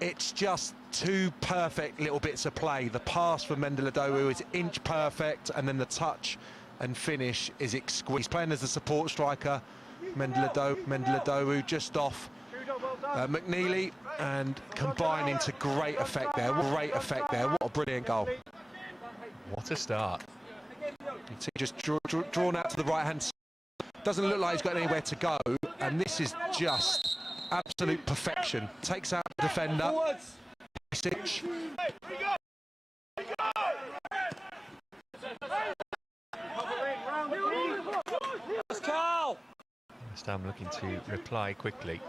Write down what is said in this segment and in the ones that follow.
It's just two perfect little bits of play. The pass from Mendelodowu is inch perfect, and then the touch and finish is exquisite. He's playing as a support striker. Mendelodowu just off McNeely, and combining to great effect there. Great effect there. What a brilliant goal. What a start. He just drawn out to the right-hand side. Doesn't look like he's got anywhere to go, and this is just absolute perfection. Takes out the defender. Pulisic. West Ham looking to reply quickly.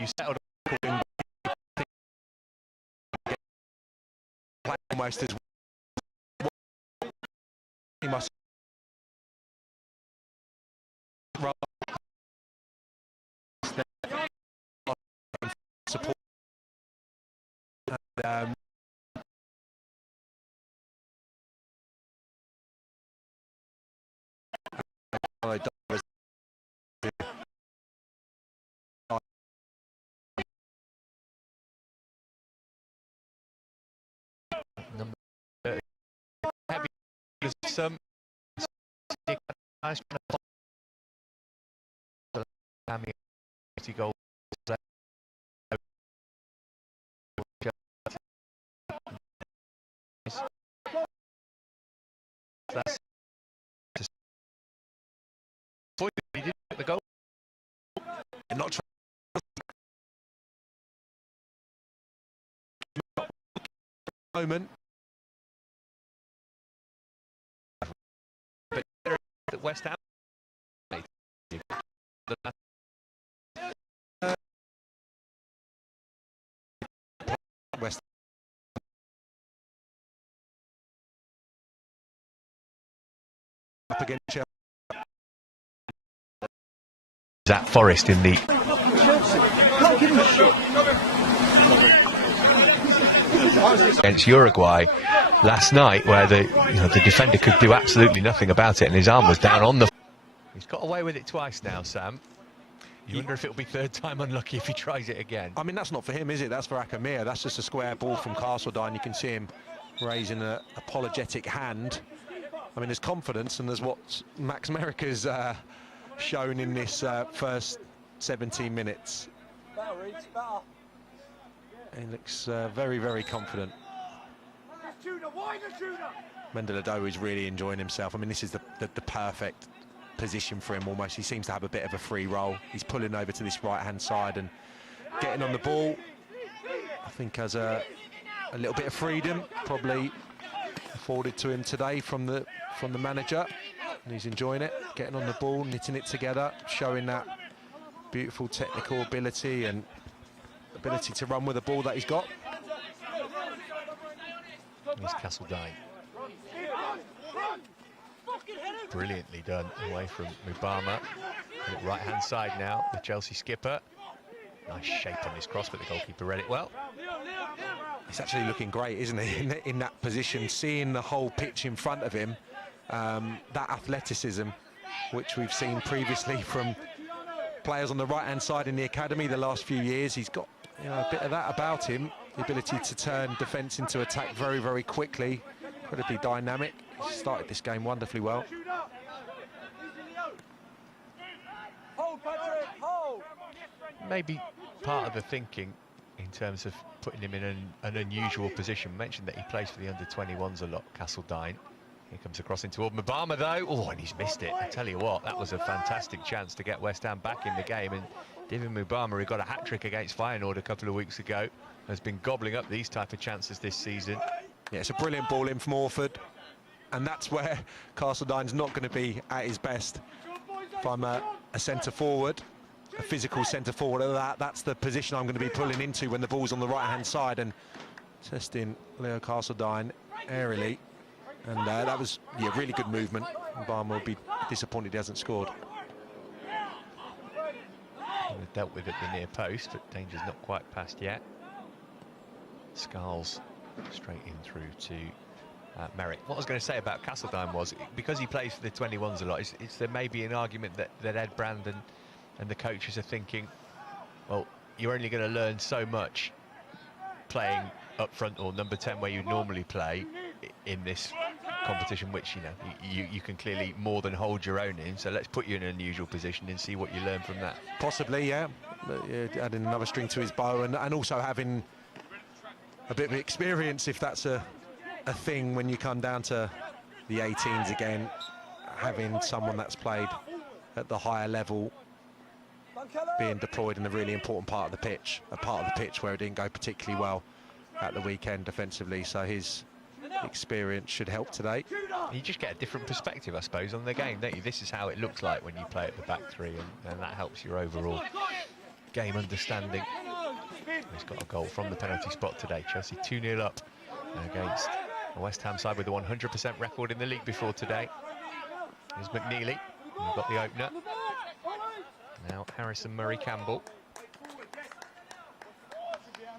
You settled almost as he must role. Support. And, some goals. That's just he didn't get the goal. And not moment. But at West Ham. West up against Chelsea. At Forest in the against Uruguay last night, where the defender could do absolutely nothing about it, and his arm was down on the. He's got away with it twice now, Sam. You wonder if it'll be third time unlucky if he tries it again. I mean, that's not for him, is it? That's for Hakim. That's just a square ball from Castledine. You can see him raising an apologetic hand. I mean, there's confidence, and there's what Max Merica's shown in this first 17 minutes. He looks very, very confident. Mendele Adowu is really enjoying himself. I mean, this is the perfect position for him almost. He seems to have a bit of a free roll. He's pulling over to this right-hand side and getting on the ball. I think has a little bit of freedom probably afforded to him today from the manager, and he's enjoying it, getting on the ball, knitting it together, showing that beautiful technical ability and ability to run with the ball that he's got. Here's Castledine. Brilliantly done away from Mubama. Right-hand side now, the Chelsea skipper. Nice shape on his cross, but the goalkeeper read it well. He's actually looking great, isn't he, in that position, seeing the whole pitch in front of him. That athleticism, which we've seen previously from players on the right-hand side in the academy the last few years. He's got a bit of that about him, the ability to turn defence into attack very, very quickly, incredibly dynamic. He started this game wonderfully well. Maybe part of the thinking in terms of putting him in an unusual position. Mentioned that he plays for the under-21s a lot, Castledine. Here comes across into Mubama though. Oh, and he's missed it. I tell you what, that was a fantastic chance to get West Ham back in the game. And Didier Mubama, who got a hat-trick against Feyenoord a couple of weeks ago, has been gobbling up these type of chances this season. Yeah, it's a brilliant ball in from Orford. And that's where Castledyne's not going to be at his best. If I'm a centre-forward, a physical centre-forward at that's the position I'm going to be pulling into when the ball's on the right-hand side, and testing Leo Castledine aerially. And that was really good movement. Barn will be disappointed he hasn't scored. Dealt with at the near post, but danger's not quite passed yet. Scarles straight in through to Merrick. What I was going to say about Castledine was, because he plays for the 21s a lot, there may be an argument that Ed Brandon and the coaches are thinking, well, you're only going to learn so much playing up front or number 10 where you normally play in this competition, which you can clearly more than hold your own in, so let's put you in an unusual position and see what you learn from that. Possibly, yeah. Adding another string to his bow, and also having a bit of experience, if that's a thing when you come down to the 18s again, having someone that's played at the higher level being deployed in a really important part of the pitch, a part of the pitch where it didn't go particularly well at the weekend defensively, so his experience should help today. You just get a different perspective, I suppose, on the game, don't you? This is how it looks like when you play at the back three, and that helps your overall game understanding. He's got a goal from the penalty spot today. Chelsea 2-0 up against the West Ham side with a 100% record in the league before today. There's McNeely, who got the opener. Now Harrison Murray-Campbell.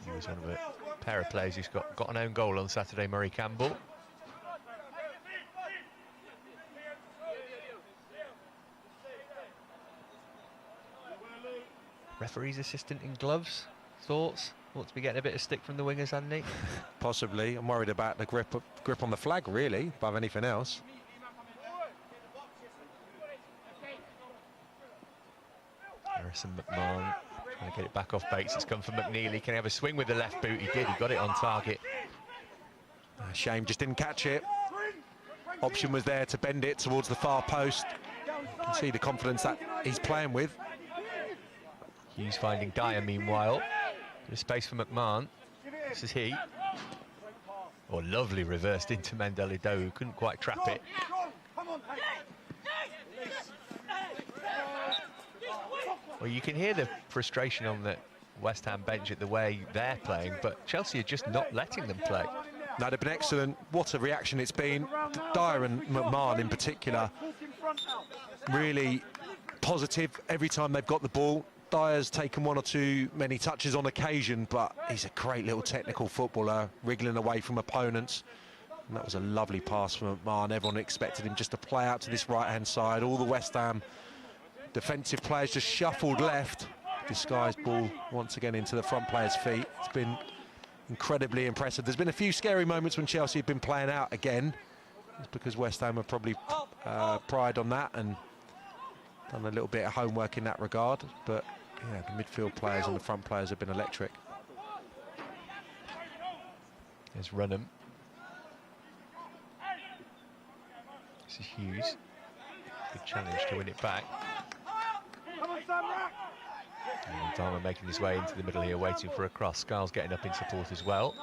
He was one of a pair of players who's got an own goal on Saturday, Murray-Campbell. Referee's assistant in gloves. Thoughts? Ought to be getting a bit of stick from the wingers, hadn't he? Possibly. I'm worried about the grip on the flag, really, above anything else. Harrison McMahon trying to get it back off Bates. It's come from McNeely. Can he have a swing with the left boot? He did. He got it on target. Shame just didn't catch it. Option was there to bend it towards the far post. You can see the confidence that he's playing with. Hughes finding Dyer meanwhile. There's space for McMahon. This is he. Oh, lovely reversed into Mendelidou, who couldn't quite trap it. Well, you can hear the frustration on the West Ham bench at the way they're playing, but Chelsea are just not letting them play. No, they've been excellent. What a reaction it's been. Dyer and McMahon in particular, really positive every time they've got the ball. Dyer's taken one or two many touches on occasion, but he's a great little technical footballer, wriggling away from opponents. And that was a lovely pass from McMahon. Everyone expected him just to play out to this right-hand side. All the West Ham defensive players just shuffled left. Disguised ball once again into the front player's feet. It's been incredibly impressive. There's been a few scary moments when Chelsea have been playing out again. It's because West Ham have probably pride on that and done a little bit of homework in that regard. But yeah, the midfield players and the front players have been electric. There's Runham. This is Hughes. Good challenge to win it back. And Dharma making his way into the middle here, waiting for a cross. Scarl's getting up in support as well.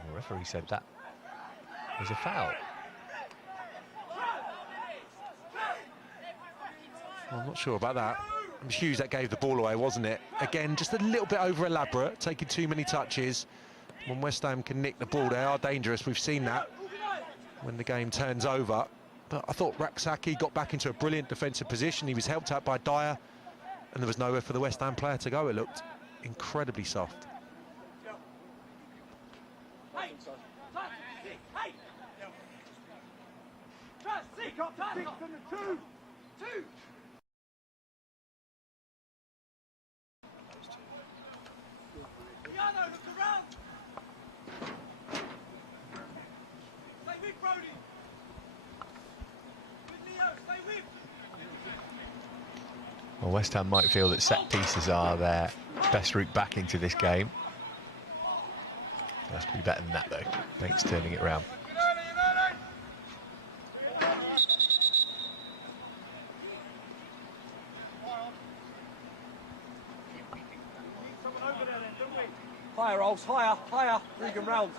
And the referee said that was a foul. Well, I'm not sure about that. It was Hughes that gave the ball away, wasn't it? Again, just a little bit over elaborate, taking too many touches. When West Ham can nick the ball, they are dangerous. We've seen that when the game turns over. But I thought Raksaki got back into a brilliant defensive position. He was helped out by Dyer, and there was nowhere for the West Ham player to go. It looked incredibly soft. Well, West Ham might feel that set pieces are their best route back into this game. It has to be better than that, though. Bates turning it round. Higher, Rolls, higher, higher. Regan round.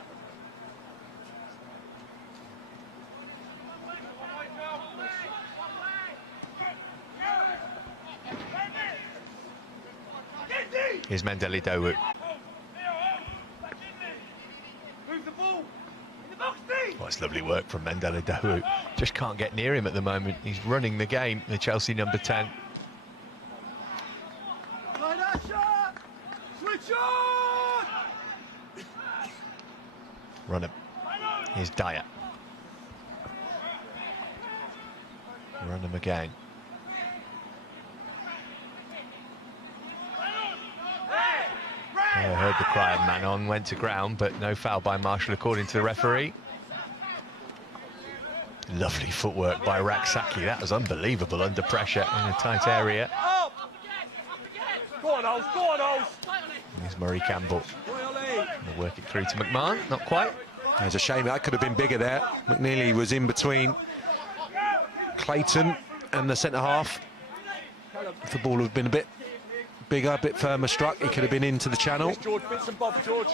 Here's Mendelidou. Oh, it's lovely work from Mendelidou. Just can't get near him at the moment. He's running the game, the Chelsea number 10. Run him. Here's Dyer. Run him again. I heard the cry of man on, went to ground, but no foul by Marshall according to the referee. Lovely footwork by Raksaki. That was unbelievable under pressure in a tight area. Go on, Ols, go on, Ols. Here's Murray-Campbell. Gonna work it through to McMahon, not quite. It's a shame that could have been bigger there. McNeely was in between Clayton and the centre-half. If the ball had been a bit bigger, a bit firmer struck, he could have been into the channel. George, bits and bobs, George.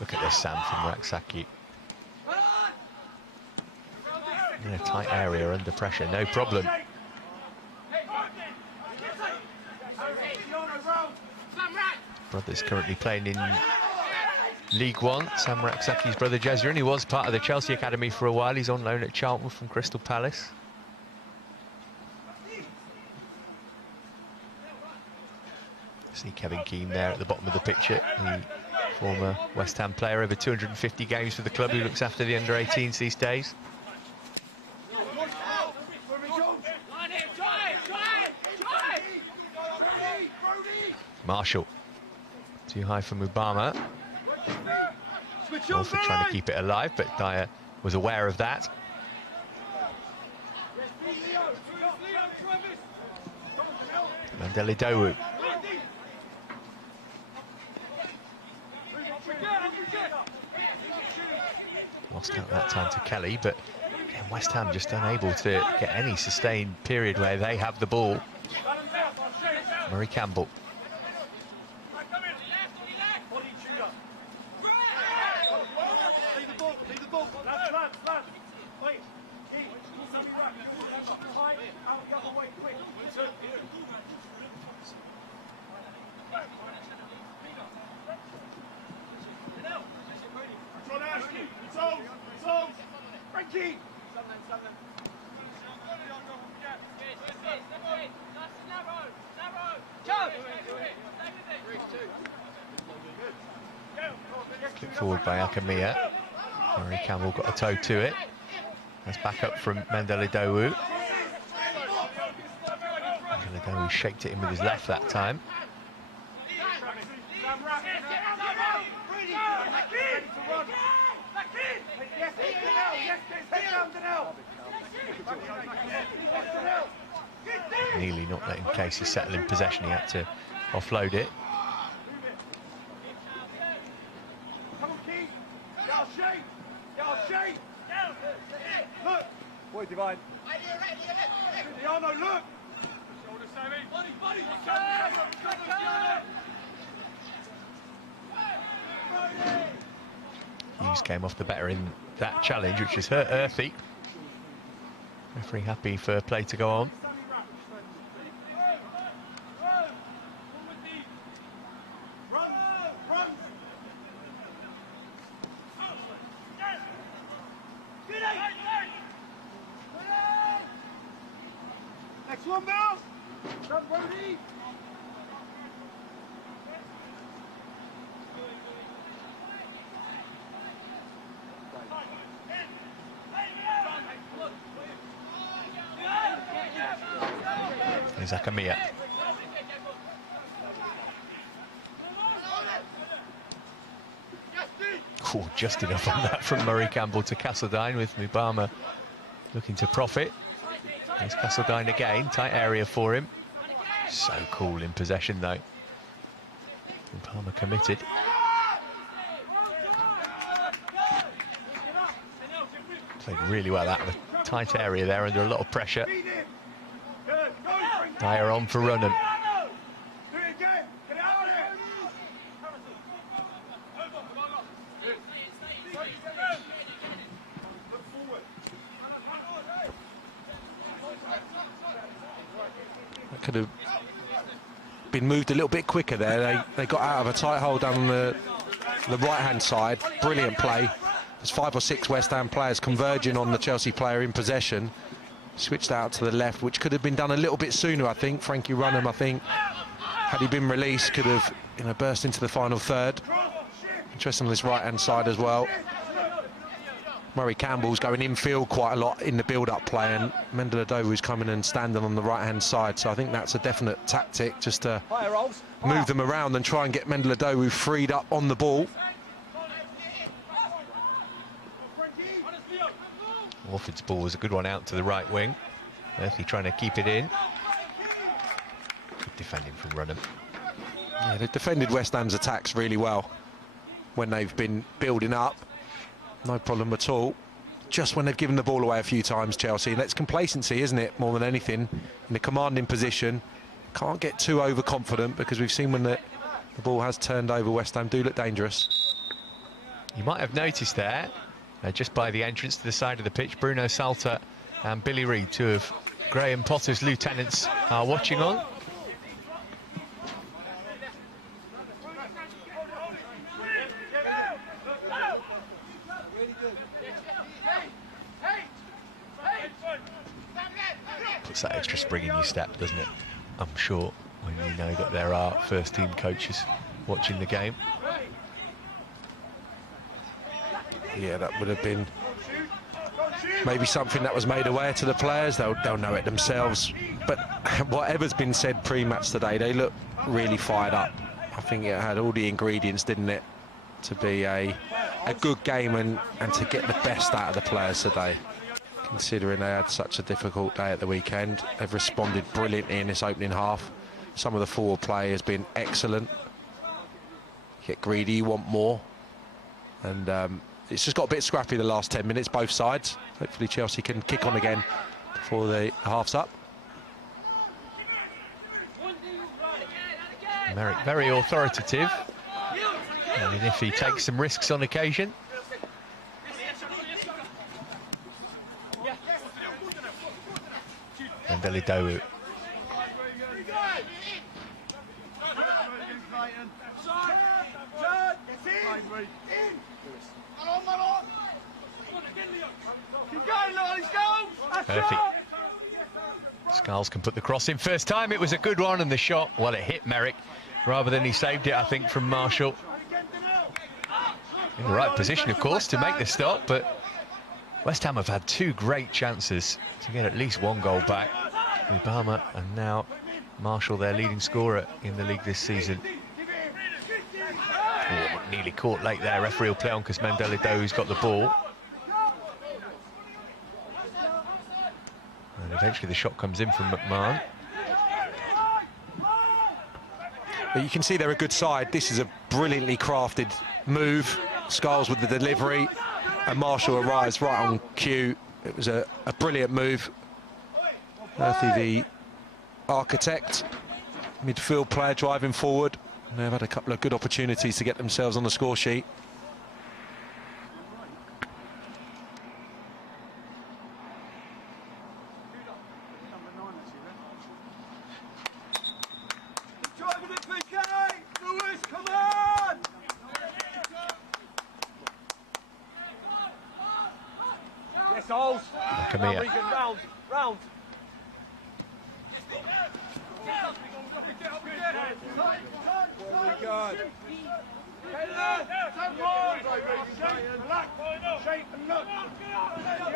Look at this, Sam, from Raksaki. In a tight area under pressure, no problem. Brothers currently playing in League One. Sam Raksaki's brother Jezrin, he was part of the Chelsea Academy for a while. He's on loan at Charlton from Crystal Palace. See Kevin Keane there at the bottom of the picture, the former West Ham player, over 250 games for the club, who looks after the under-18s these days. Marshall, too high for Mubama. Wolford trying to keep it alive, but Dyer was aware of that. Mandela Dowu. Lost out that time to Kelly, but again, West Ham just unable to get any sustained period where they have the ball. Murray Campbell. Flicked forward by Akamia. Murray Campbell got a toe to it. That's back up from Mandela Dowu. Mandela Dowu shaped it in with his left that time. Nearly not letting Casey settle in possession, he had to offload it. Boy divine. Look! Hughes came off the better in that challenge, which has hurt Earthy. Referee happy for play to go on. Next one, Bill! Done, Brody! Here's Akamia. Oh, just enough on that from Murray Campbell to Castledine, with Mubama looking to profit. There's Castledine again, tight area for him. So cool in possession though. Mubama committed. Played really well out of a tight area there, under a lot of pressure. Dyer on for Runham. That could have been moved a little bit quicker there. They got out of a tight hole down on the right-hand side. Brilliant play. There's 5 or 6 West Ham players converging on the Chelsea player in possession. Switched out to the left, which could have been done a little bit sooner, I think. Frankie Runham, I think, had he been released, could have, burst into the final third. Interesting on this right-hand side as well. Murray Campbell's going infield quite a lot in the build-up play, and Mandela Dowu's coming and standing on the right-hand side. So I think that's a definite tactic, just to move them around and try and get Mandela Dowu freed up on the ball. Wolford's ball was a good one out to the right wing. Murphy trying to keep it in. Good defending from Runham. Yeah, they've defended West Ham's attacks really well when they've been building up. No problem at all. Just when they've given the ball away a few times, Chelsea, and that's complacency, isn't it, more than anything? In a commanding position, can't get too overconfident, because we've seen when the ball has turned over, West Ham do look dangerous. You might have noticed there, just by the entrance to the side of the pitch, Bruno Salter and Billy Reid, 2 of Graham Potter's lieutenants, are watching on. puts that extra spring in your step, doesn't it? I'm sure, when you know that there are first-team coaches watching the game. Yeah, that would have been maybe something that was made aware to the players. They'll know it themselves. But whatever's been said pre-match today, they look really fired up. I think it had all the ingredients, didn't it, to be a good game and to get the best out of the players today. Considering they had such a difficult day at the weekend, they've responded brilliantly in this opening half. Some of the forward play has been excellent. You get greedy, you want more. And it's just got a bit scrappy the last 10 minutes, both sides. Hopefully Chelsea can kick on again before the half's up. Merrick very authoritative, even if he takes some risks on occasion. And Delidowu. Perfect. Skulls can put the cross in first time. It was a good one, and the shot, well, it hit Merrick rather than he saved it, I think, from Marshall. In the right position, of course, to make the stop, but West Ham have had two great chances to get at least one goal back. Obama and now Marshall, their leading scorer in the league this season. Oh, nearly caught late there. Referee will play on because Mendelidou's got the ball. And eventually the shot comes in from McMahon. But you can see they're a good side. This is a brilliantly crafted move. Skulls with the delivery, and Marshall arrives right on cue. It was a brilliant move. Murphy, the architect, midfield player driving forward. And they've had a couple of good opportunities to get themselves on the score sheet. Round.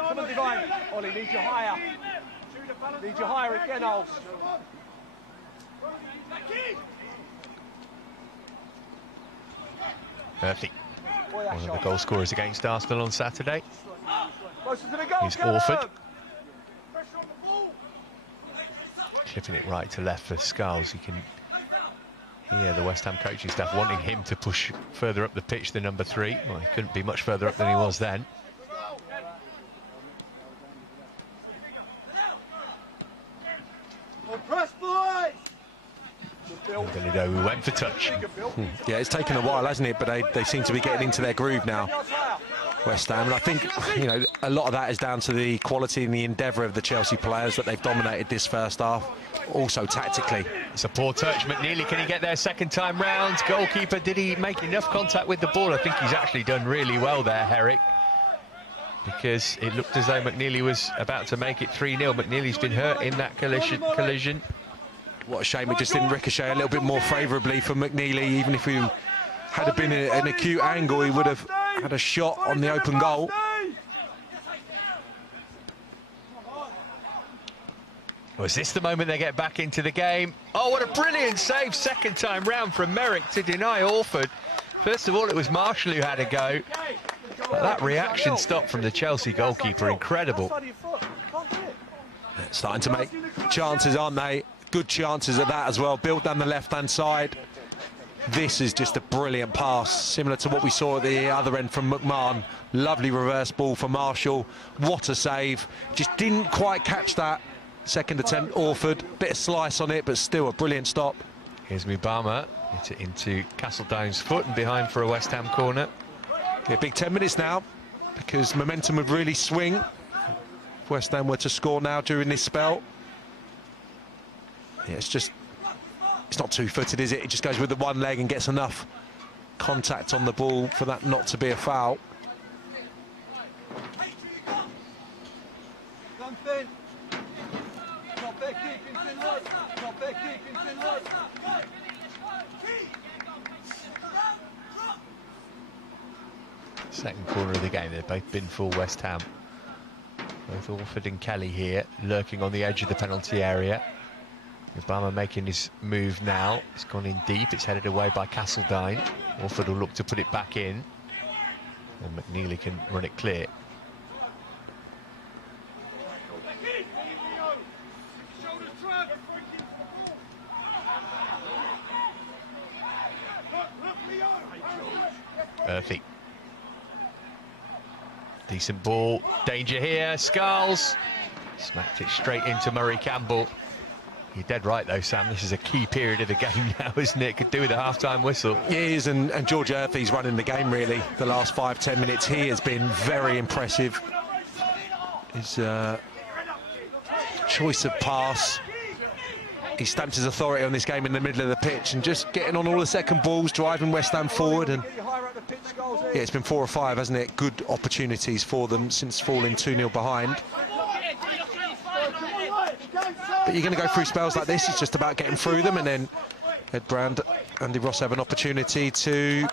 Come on, Divine. Ollie, need you higher. Need you higher again, Ols. Perfect. One of the goal scorers against Arsenal on Saturday. He's He's Orford. Clipping it right to left for Skulls. You can hear the West Ham coaching staff wanting him to push further up the pitch than number 3. Well, he couldn't be much further up than he was then. Delidowu went for touch. Yeah, it's taken a while, hasn't it? But they seem to be getting into their groove now, West Ham. And I think, you know, a lot of that is down to the quality and the endeavour of the Chelsea players that they've dominated this first half. Also tactically. It's a poor touch. McNeely, can he get there second time round? Goalkeeper, did he make enough contact with the ball? I think he's actually done really well there, Herrick, because it looked as though McNeely was about to make it 3-0. McNeely's been hurt in that collision. What a shame it just didn't ricochet a little bit more favourably for McNeely. Even if he had been an acute angle, he would have had a shot on the open goal. Was this the moment they get back into the game? Oh, what a brilliant save second time round from Merrick to deny Orford. First of all, it was Marshall who had a go. But that reaction stop from the Chelsea goalkeeper, incredible. Starting to make chances, aren't they? Good chances at that as well, built down the left-hand side. This is just a brilliant pass, similar to what we saw at the other end from McMahon. Lovely reverse ball for Marshall. What a save. Just didn't quite catch that second attempt, Orford. Bit of slice on it, but still a brilliant stop. Here's Mubama, hit it into Castledown's foot and behind for a West Ham corner. Yeah, big 10 minutes now, because momentum would really swing if West Ham were to score now during this spell. Yeah, it's not two-footed, is it? It just goes with the one leg and gets enough contact on the ball for that not to be a foul. Second corner of the game, they've both been for West Ham. Both Orford and Kelly here, lurking on the edge of the penalty area. Obama making his move now. It's gone in deep, it's headed away by Castledine. Orford will look to put it back in. And McNeely can run it clear. Earthy. Decent ball, danger here, Skulls. Smacked it straight into Murray Campbell. You're dead right though, Sam, this is a key period of the game now, isn't it? Could do with a half-time whistle. He is, and George Earthy's running the game really. The last 5-10 minutes he has been very impressive. His choice of pass, he stamped his authority on this game in the middle of the pitch and just getting on all the second balls, driving West Ham forward. And yeah, it's been 4 or 5, hasn't it? Good opportunities for them since falling 2-0 behind. But you're going to go through spells like this. It's just about getting through them, and then Ed Brand, Andy Ross have an opportunity to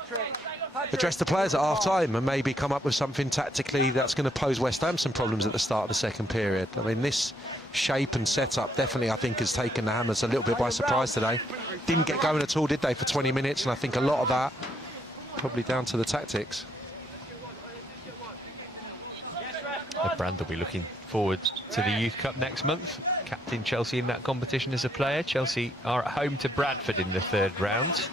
address the players at half-time and maybe come up with something tactically that's going to pose West Ham some problems at the start of the second period. I mean, this shape and setup definitely, I think, has taken the Hammers a little bit by surprise today. Didn't get going at all, did they, for 20 minutes? And I think a lot of that probably down to the tactics. Ed Brand will be looking forward to the Youth Cup next month. Captain Chelsea in that competition as a player. Chelsea are at home to Bradford in the 3rd round.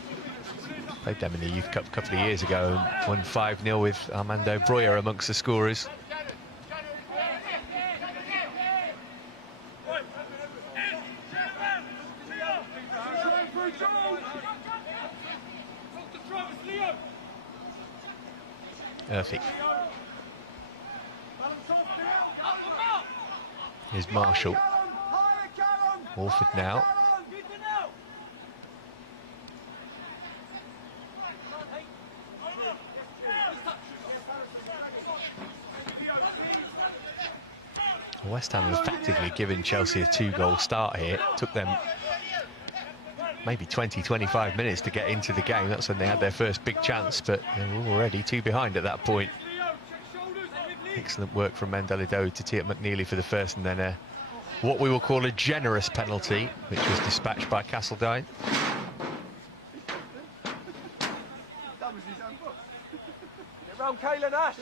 Played them in the Youth Cup a couple of years ago and won 5-0 with Armando Broja amongst the scorers. Earthy. Here's Marshall. Orford now. West Ham effectively given Chelsea a 2-goal start here. It took them maybe 20-25 minutes to get into the game. That's when they had their first big chance, but they were already 2 behind at that point. Excellent work from Mendelado to tee up McNeely for the first, and then what we will call a generous penalty, which was dispatched by Castledine. Get round Kaylen Ash.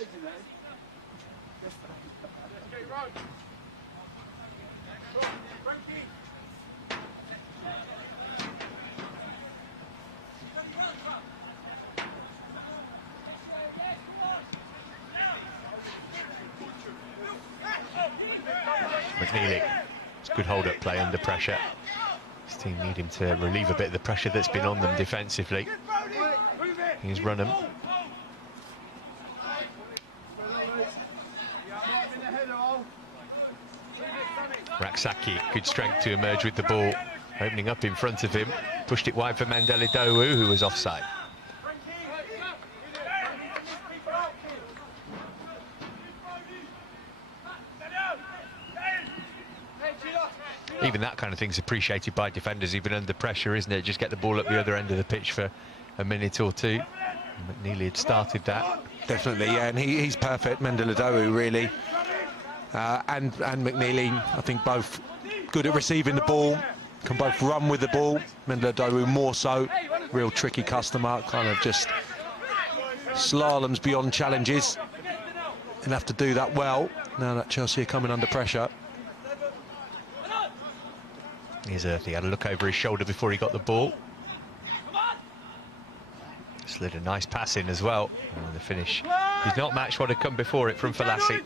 McNeely, it's good hold-up play under pressure. This team need him to relieve a bit of the pressure that's been on them defensively. He's run them. Raksaki, good strength to emerge with the ball, opening up in front of him. Pushed it wide for Mendelado, who was offside. Even that kind of thing's appreciated by defenders, even under pressure, isn't it? Just get the ball up the other end of the pitch for a minute or two. McNeely had started that. Definitely, yeah, and he's perfect, Mendelado, really. And McNeely, I think both good at receiving the ball, can both run with the ball. Mendelado more so, real tricky customer, kind of just slaloms beyond challenges. He'll have to do that well, now that Chelsea are coming under pressure. Here's Earthy, had a look over his shoulder before he got the ball. Slid a nice pass in as well. And the finish did not match what had come before it from Falassi.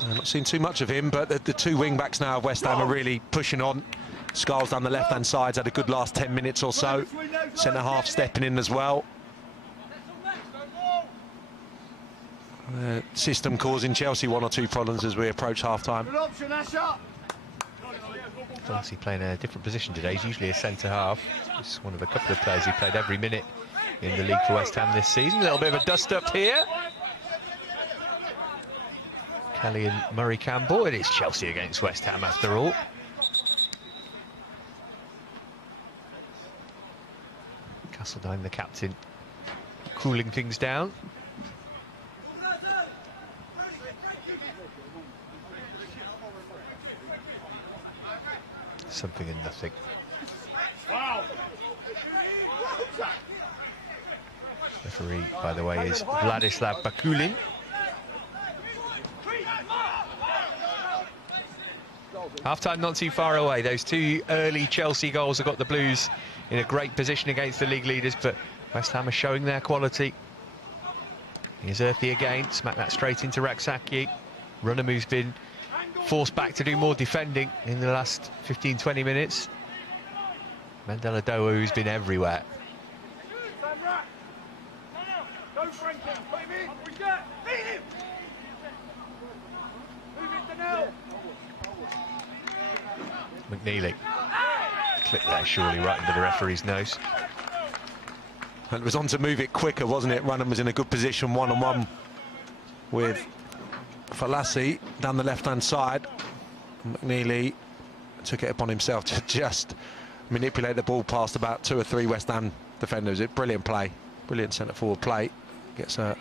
I've not seen too much of him, but the 2 wing-backs now of West Ham are really pushing on. Scarles down the left-hand side's had a good last 10 minutes or so. Centre-half stepping in as well. System causing Chelsea 1 or 2 problems as we approach half-time. Falassi playing a different position today. He's usually a centre-half. He's one of a couple of players who played every minute in the league for West Ham this season. A little bit of a dust-up here. Kelly and Murray Campbell, and it's Chelsea against West Ham after all. Castledine, the captain, cooling things down. Something and nothing. Referee, by the way, is Vladislav Bakulin. Half-time not too far away. Those two early Chelsea goals have got the Blues in a great position against the league leaders, but West Ham are showing their quality. Here's Earthy again, smack that straight into Raksaki. Runham, who's been forced back to do more defending in the last 15-20 minutes. Mandela-Doa, who's been everywhere. McNeely. Clip there, surely right under the referee's nose. And it was on to move it quicker, wasn't it? Runham was in a good position, one-on-one with Falassi down the left-hand side. McNeely took it upon himself to just manipulate the ball past about 2 or 3 West Ham defenders. Brilliant play, brilliant centre-forward play. Gets a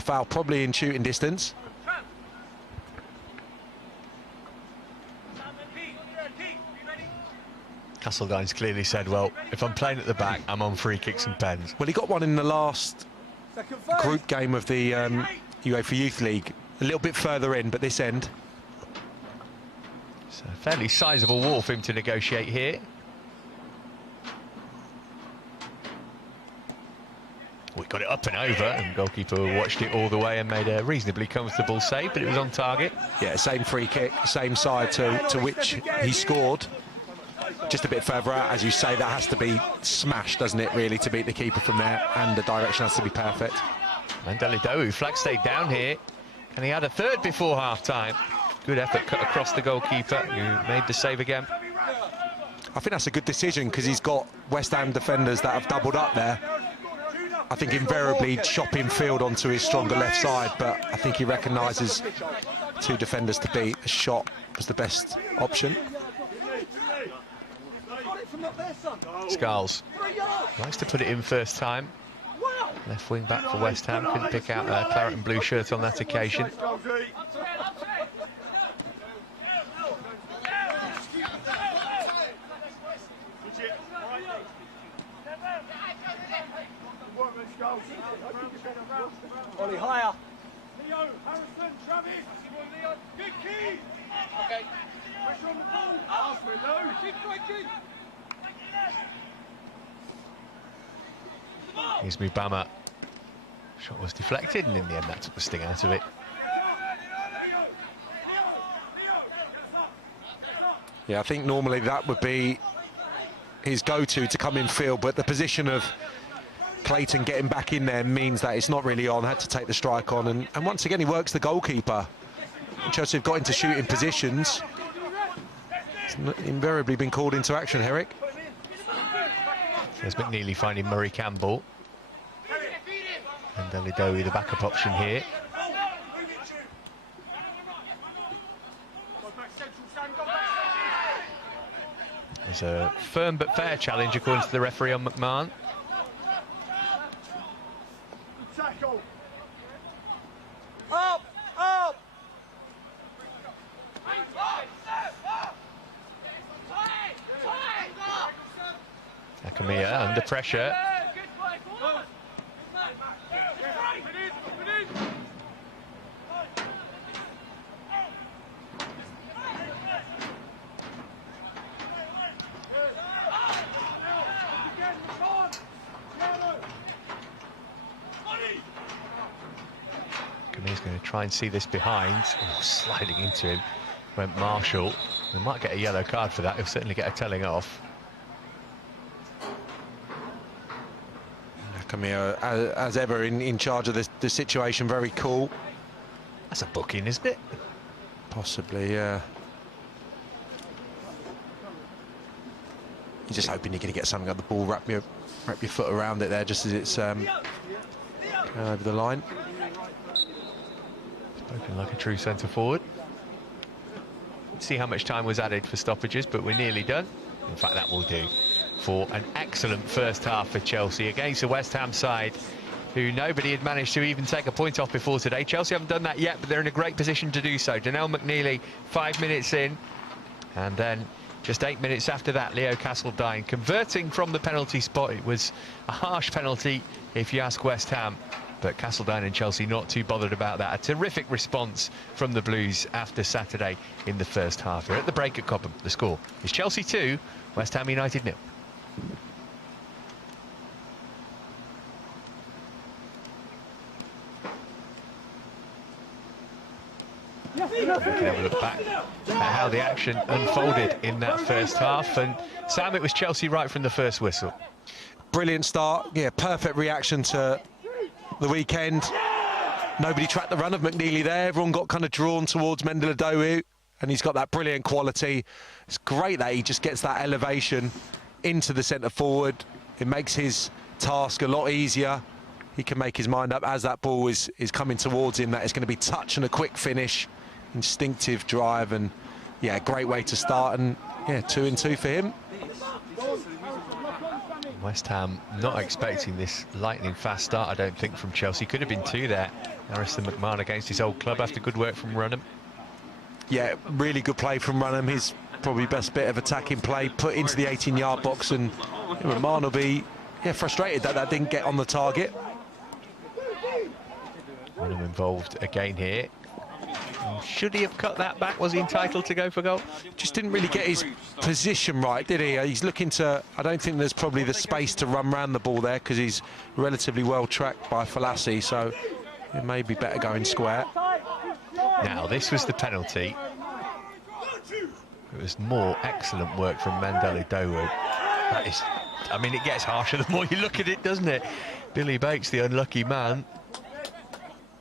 foul, probably in shooting distance. Castlegine's clearly said, well, if I'm playing at the back, I'm on free kicks and pens. Well, he got one in the last group game of the UEFA Youth League. A little bit further in, but this end. It's a fairly sizable wall for him to negotiate here. We got it up and over, and the goalkeeper watched it all the way and made a reasonably comfortable save, but it was on target. Yeah, same free kick, same side to which he scored. Just a bit further out, as you say, that has to be smashed, doesn't it, really, to beat the keeper from there, and the direction has to be perfect. Mandela-Doa, flag stayed down here, and he had a third before half-time. Good effort cut across the goalkeeper, who made the save again. I think that's a good decision, because he's got West Ham defenders that have doubled up there. I think invariably chopping field onto his stronger left side, but I think he recognises 2 defenders to beat. The shot was the best option. Skulls likes to put it in first time. Left wing back for West Ham, couldn't pick out a claret and blue shirt on that occasion. Ollie, higher. Leo, Harrison, Travis. Good key. Okay. Pressure on the ball. Pass for it, Lou. Keep striking. Here's Mubama. Shot was deflected, and in the end that took the sting out of it. Yeah, I think normally that would be his go-to to come in field, but the position of Clayton getting back in there means that it's not really on. Had to take the strike on, and once again he works the goalkeeper. Chelsea have got into shooting positions. It's invariably been called into action, Herrick. There's McNeely finding Murray Campbell. And Delidowi, the backup option here. There's a firm but fair challenge according to the referee on McMahon. Up, up. Akamiya under pressure. Akamiya's going to try and see this behind. Oh, sliding into him went Marshall. We might get a yellow card for that. He'll certainly get a telling off. Camille, as ever, in charge of the situation, very cool. That's a booking, isn't it? Possibly, yeah. You're just hoping you're going to get something on the ball, wrap your foot around it there, just as it's going over the line. Spoken like a true centre forward. See how much time was added for stoppages, but we're nearly done. In fact, that will do. for an excellent first half for Chelsea against the West Ham side, who nobody had managed to even take a point off before today. Chelsea haven't done that yet, but they're in a great position to do so. Danielle McNeely, 5 minutes in, and then just 8 minutes after that, Leo Castledine converting from the penalty spot. It was a harsh penalty, if you ask West Ham, but Castledine and Chelsea not too bothered about that. A terrific response from the Blues after Saturday in the first half. We're at the break at Cobham. The score is Chelsea 2, West Ham United 0. We can have a look back at how the action unfolded in that first half. And Sam, it was Chelsea right from the first whistle. Brilliant start. Yeah, perfect reaction to the weekend. Nobody tracked the run of McNeely there. Everyone got kind of drawn towards Mendy-Ledoux, and he's got that brilliant quality. It's great that he just gets that elevation into the centre forward. It makes his task a lot easier. He can make his mind up as that ball is coming towards him, that it's going to be touch and a quick finish. Instinctive drive, and yeah, great way to start, and yeah, 2-2 for him. West Ham not expecting this lightning fast start, I don't think, from Chelsea. Could have been 2 there. Harrison McMahon against his old club after good work from Runham. Yeah, really good play from Runham. His probably best bit of attacking play, put into the 18-yard box, and McMahon will be frustrated that didn't get on the target. Runham involved again here. Should he have cut that back? Was he entitled to go for goal? Just didn't really get his position right, did he? He's looking to... I don't think there's probably the space to run around the ball there, because he's relatively well tracked by Falassi, so it may be better going square. Now, this was the penalty. It was more excellent work from Mendy-Ledoux. That is... I mean, it gets harsher the more you look at it, doesn't it? Billy Bates, the unlucky man.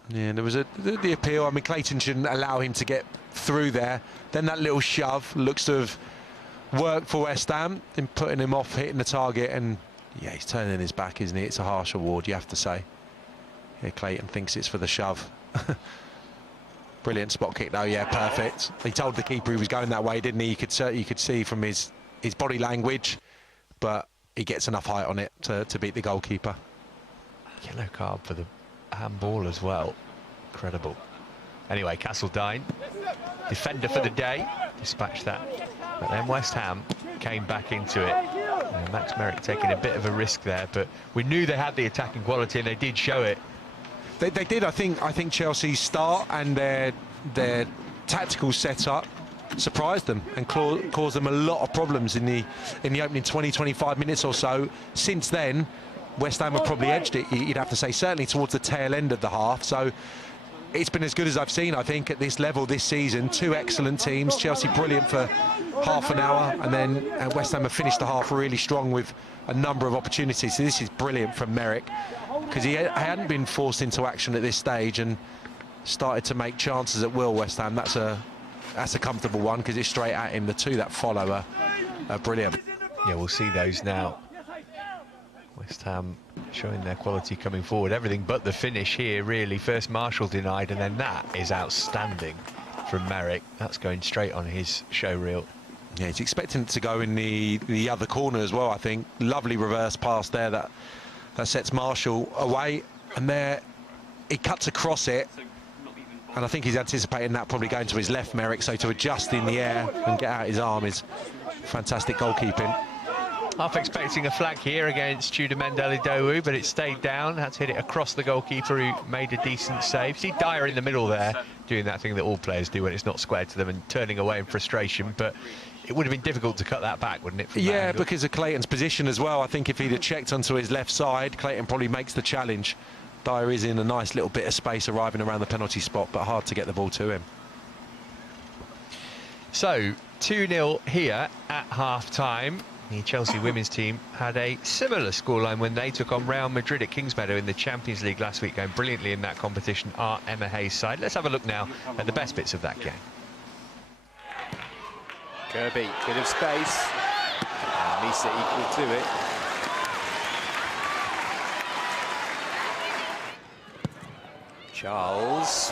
Yeah, there was the appeal. I mean, Clayton shouldn't allow him to get through there. Then that little shove looks to have worked for West Ham in putting him off hitting the target, and yeah, he's turning his back, isn't he? It's a harsh award, you have to say. Yeah, Clayton thinks it's for the shove. Brilliant spot kick though, yeah, perfect. He told the keeper he was going that way, didn't he? You could see from his body language, but he gets enough height on it to beat the goalkeeper. Yellow card for the handball as well. Incredible. Anyway, Castledine, defender for the day, dispatched that. But then West Ham came back into it. And Max Merrick taking a bit of a risk there, but we knew they had the attacking quality, and they did show it. They did. I think Chelsea's start and their tactical setup surprised them and caused them a lot of problems in the opening 20-25 minutes or so. Since then, West Ham have probably edged it, you'd have to say, certainly towards the tail end of the half. So it's been as good as I've seen, I think, at this level this season. 2 excellent teams. Chelsea brilliant for half an hour, and then West Ham have finished the half really strong with a number of opportunities. So this is brilliant from Merrick, because he hadn't been forced into action at this stage and started to make chances at will. West Ham, that's a comfortable one, because it's straight at him. The 2 that follow are brilliant. Yeah, we'll see those now. West Ham showing their quality coming forward. Everything but the finish here, really. First Marshall denied, and then that is outstanding from Merrick. That's going straight on his show reel. Yeah, he's expecting it to go in the other corner as well, I think. Lovely reverse pass there that sets Marshall away, and there he cuts across it, and I think he's anticipating that probably going to his left, Merrick, so to adjust in the air and get out his arm is fantastic goalkeeping. Half expecting a flag here against Tudor Mendy-Ledoux, but it stayed down. Had to hit it across the goalkeeper, who made a decent save. See Dyer in the middle there, doing that thing that all players do when it's not squared to them and turning away in frustration. But it would have been difficult to cut that back, wouldn't it? Yeah, because of Clayton's position as well. I think if he'd have checked onto his left side, Clayton probably makes the challenge. Dyer is in a nice little bit of space arriving around the penalty spot, but hard to get the ball to him. So 2-0 here at half-time. The Chelsea women's team had a similar scoreline when they took on Real Madrid at Kingsmeadow in the Champions League last week, going brilliantly in that competition are Emma Hayes' side. Let's have a look now at the best bits of that game. Kirby, bit of space, and Nisa equal to it. Charles,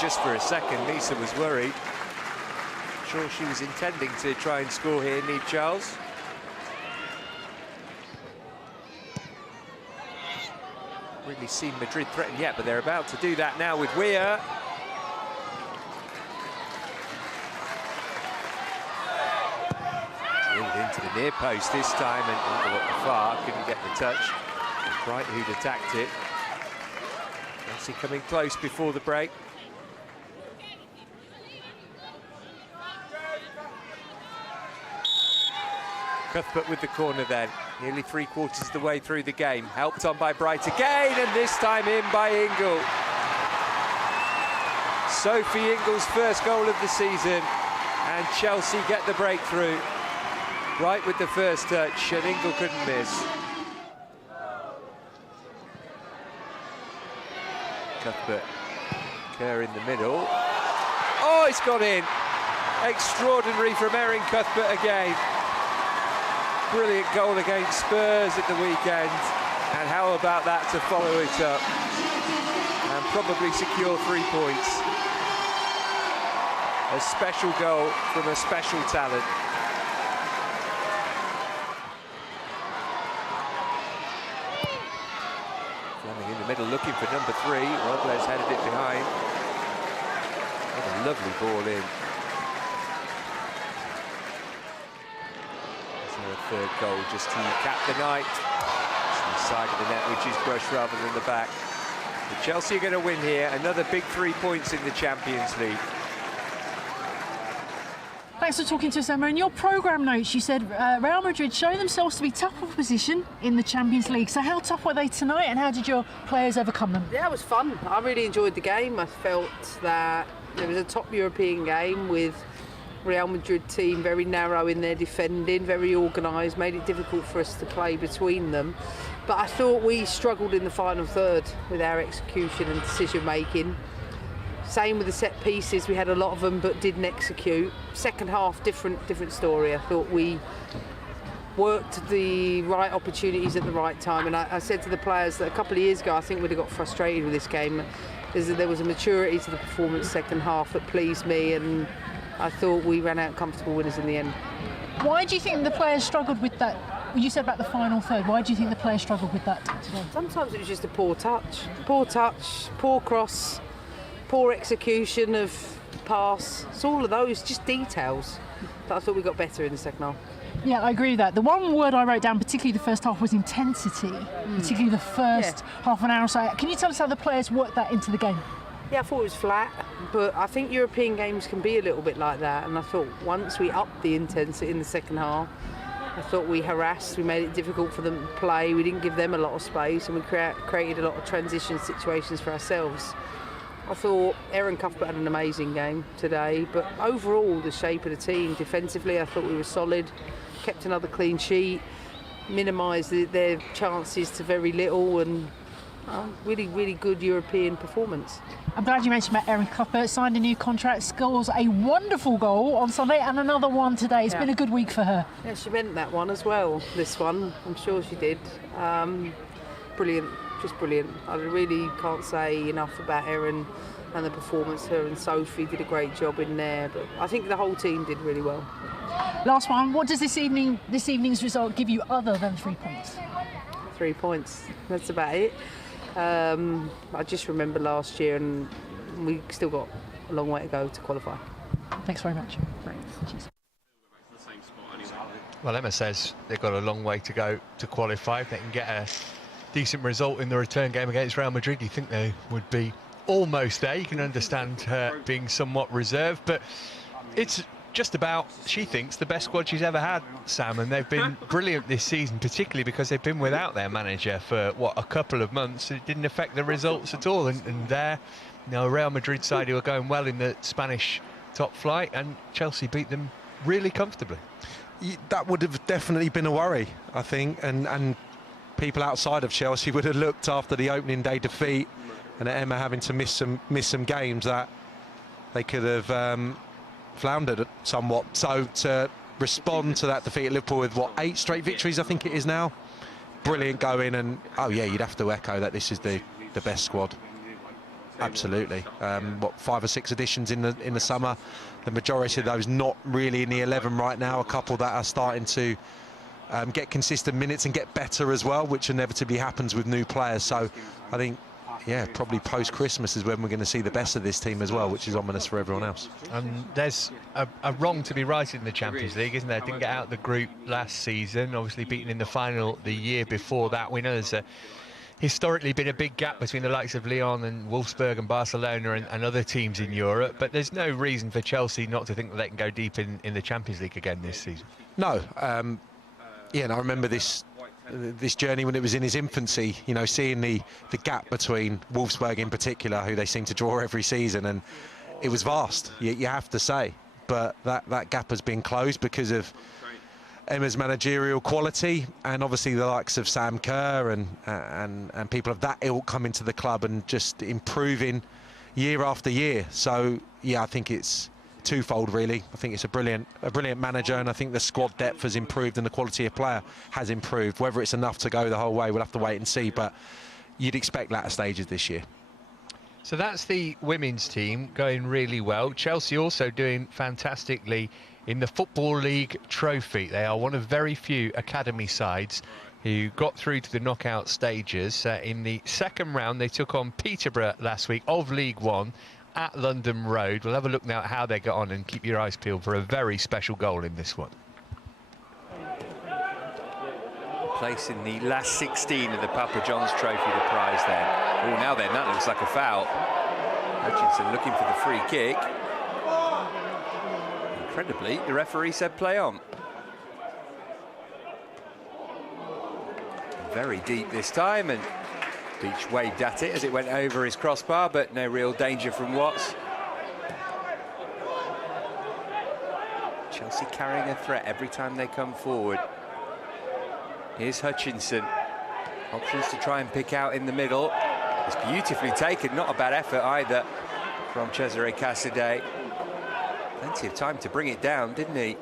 just for a second, Nisa was worried. Sure she was intending to try and score here, Niamh Charles. really seen Madrid threaten yet, but they're about to do that now with Weah. Drilled into the near post this time, and at the far, couldn't get the touch. Bright who'd attacked it. Chelsea coming close before the break. Cuthbert with the corner then, nearly 3/4 of the way through the game. Helped on by Bright again, and this time in by Ingle. Sophie Ingle's first goal of the season, and Chelsea get the breakthrough. Bright with the first touch, and Ingle couldn't miss. Cuthbert, Kerr in the middle. Oh, it's got in. Extraordinary from Erin Cuthbert again. Brilliant goal against Spurs at the weekend, and how about that to follow it up and probably secure 3 points. A special goal from a special talent. Fleming in the middle looking for number 3. Robles headed it behind. What a lovely ball in. Third goal just to cap the night. It's the side of the net which is brushed rather than the back. But Chelsea are going to win here. Another big 3 points in the Champions League. Thanks for talking to us, Emma. In your programme notes, you said Real Madrid show themselves to be tough opposition in the Champions League. So how tough were they tonight, and how did your players overcome them? Yeah, it was fun. I really enjoyed the game. I felt that it was a top European game with Real Madrid team very narrow in their defending, very organised, made it difficult for us to play between them. But I thought we struggled in the final third with our execution and decision making. Same with the set pieces, we had a lot of them but didn't execute. Second half, different story. I thought we worked the right opportunities at the right time, and I said to the players that a couple of years ago I think we'd have got frustrated with this game. There was a maturity to the performance second half that pleased me, and I thought we ran out comfortable winners in the end. Why do you think the players struggled with that? You said about the final third. Why do you think the players struggled with that today? Sometimes it was just a poor touch, poor cross, poor execution of pass. It's all of those, just details. But I thought we got better in the second half. Yeah, I agree with that. The one word I wrote down, particularly the first half, was intensity, particularly the first half an hour or so. Can you tell us how the players worked that into the game? Yeah, I thought it was flat, but I think European games can be a little bit like that, and I thought once we upped the intensity in the second half, I thought we harassed, we made it difficult for them to play, we didn't give them a lot of space, and we created a lot of transition situations for ourselves. I thought Erin Cuthbert had an amazing game today, but overall the shape of the team, defensively I thought we were solid, kept another clean sheet, minimised their chances to very little, and really good European performance. I'm glad you mentioned about Erin Cuthbert. Signed a new contract, scores a wonderful goal on Sunday and another one today. It's been a good week for her. Yeah, she meant that one as well, this one. I'm sure she did. Brilliant, just brilliant. I really can't say enough about Erin and the performance. Her and Sophie did a great job in there, but I think the whole team did really well. Last one, what does this evening's result give you other than 3 points? 3 points, that's about it. I just remember last year, and we still got a long way to go to qualify. Thanks very much. Thanks. Cheers. Well, Emma says they've got a long way to go to qualify. If they can get a decent result in the return game against Real Madrid, you think they would be almost there. You can understand her being somewhat reserved, but it's just about, she thinks, the best squad she's ever had, Sam, and they've been brilliant this season, particularly because they've been without their manager for, a couple of months. It didn't affect the results at all, and there, a Real Madrid side who are going well in the Spanish top flight, and Chelsea beat them really comfortably. That would have definitely been a worry, I think, and people outside of Chelsea would have looked after the opening day defeat and Emma having to miss some games that they could have floundered somewhat. So to respond to that defeat at Liverpool with 8 straight victories, I think it is now, brilliant going. And you'd have to echo that this is the best squad. Absolutely. 5 or 6 additions in the summer, the majority of those not really in the 11 right now, a couple that are starting to get consistent minutes and get better as well, which inevitably happens with new players. So I think, yeah, probably post-Christmas is when we're going to see the best of this team as well, which is ominous for everyone else. There's a wrong to be right in the Champions League, isn't there? Didn't get out of the group last season, obviously beaten in the final the year before that. We know there's historically been a big gap between the likes of Lyon and Wolfsburg and Barcelona and other teams in Europe, but there's no reason for Chelsea not to think that they can go deep in the Champions League again this season. No, yeah, and I remember this journey when it was in his infancy, you know, seeing the gap between Wolfsburg in particular, who they seem to draw every season, and it was vast, you have to say. But that gap has been closed because of Emma's managerial quality, and obviously the likes of Sam Kerr and people of that ilk coming to the club and just improving year after year. So yeah, I think it's twofold really. I think it's a brilliant manager, and I think the squad depth has improved and the quality of player has improved. Whether it's enough to go the whole way, we'll have to wait and see, but you'd expect latter stages this year. So that's the women's team going really well. Chelsea also doing fantastically in the Football League trophy. They are one of very few academy sides who got through to the knockout stages. In the second round, they took on Peterborough last week of League One at London Road. We'll have a look now at how they got on and keep your eyes peeled for a very special goal in this one. Place in the last 16 of the Papa John's Trophy, the prize then. Oh, now then, that looks like a foul. Hutchinson looking for the free kick. Incredibly, the referee said play on. Very deep this time, and Beach waved at it as it went over his crossbar, but no real danger from Watts. Chelsea carrying a threat every time they come forward. Here's Hutchinson. Options to try and pick out in the middle. It's beautifully taken, not a bad effort either from Cesare Casadei. Plenty of time to bring it down, didn't he?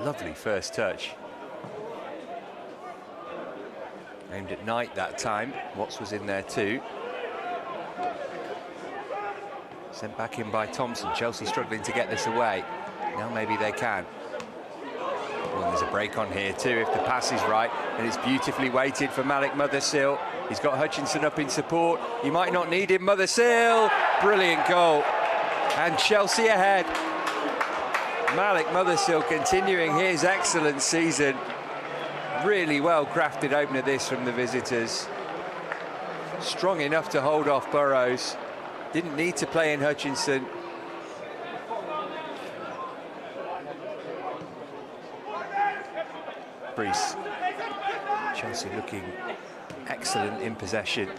Lovely first touch. Aimed at Knight that time. Watts was in there too. Sent back in by Thompson. Chelsea struggling to get this away. Now maybe they can. Well, there's a break on here too if the pass is right, and it's beautifully weighted for Malik Mothersill. He's got Hutchinson up in support. You might not need him. Mothersill, brilliant goal, and Chelsea ahead. Malik Mothersill continuing his excellent season. Really well crafted opener this from the visitors. Strong enough to hold off Burrows. Didn't need to play in Hutchinson. Brees. Chelsea looking excellent in possession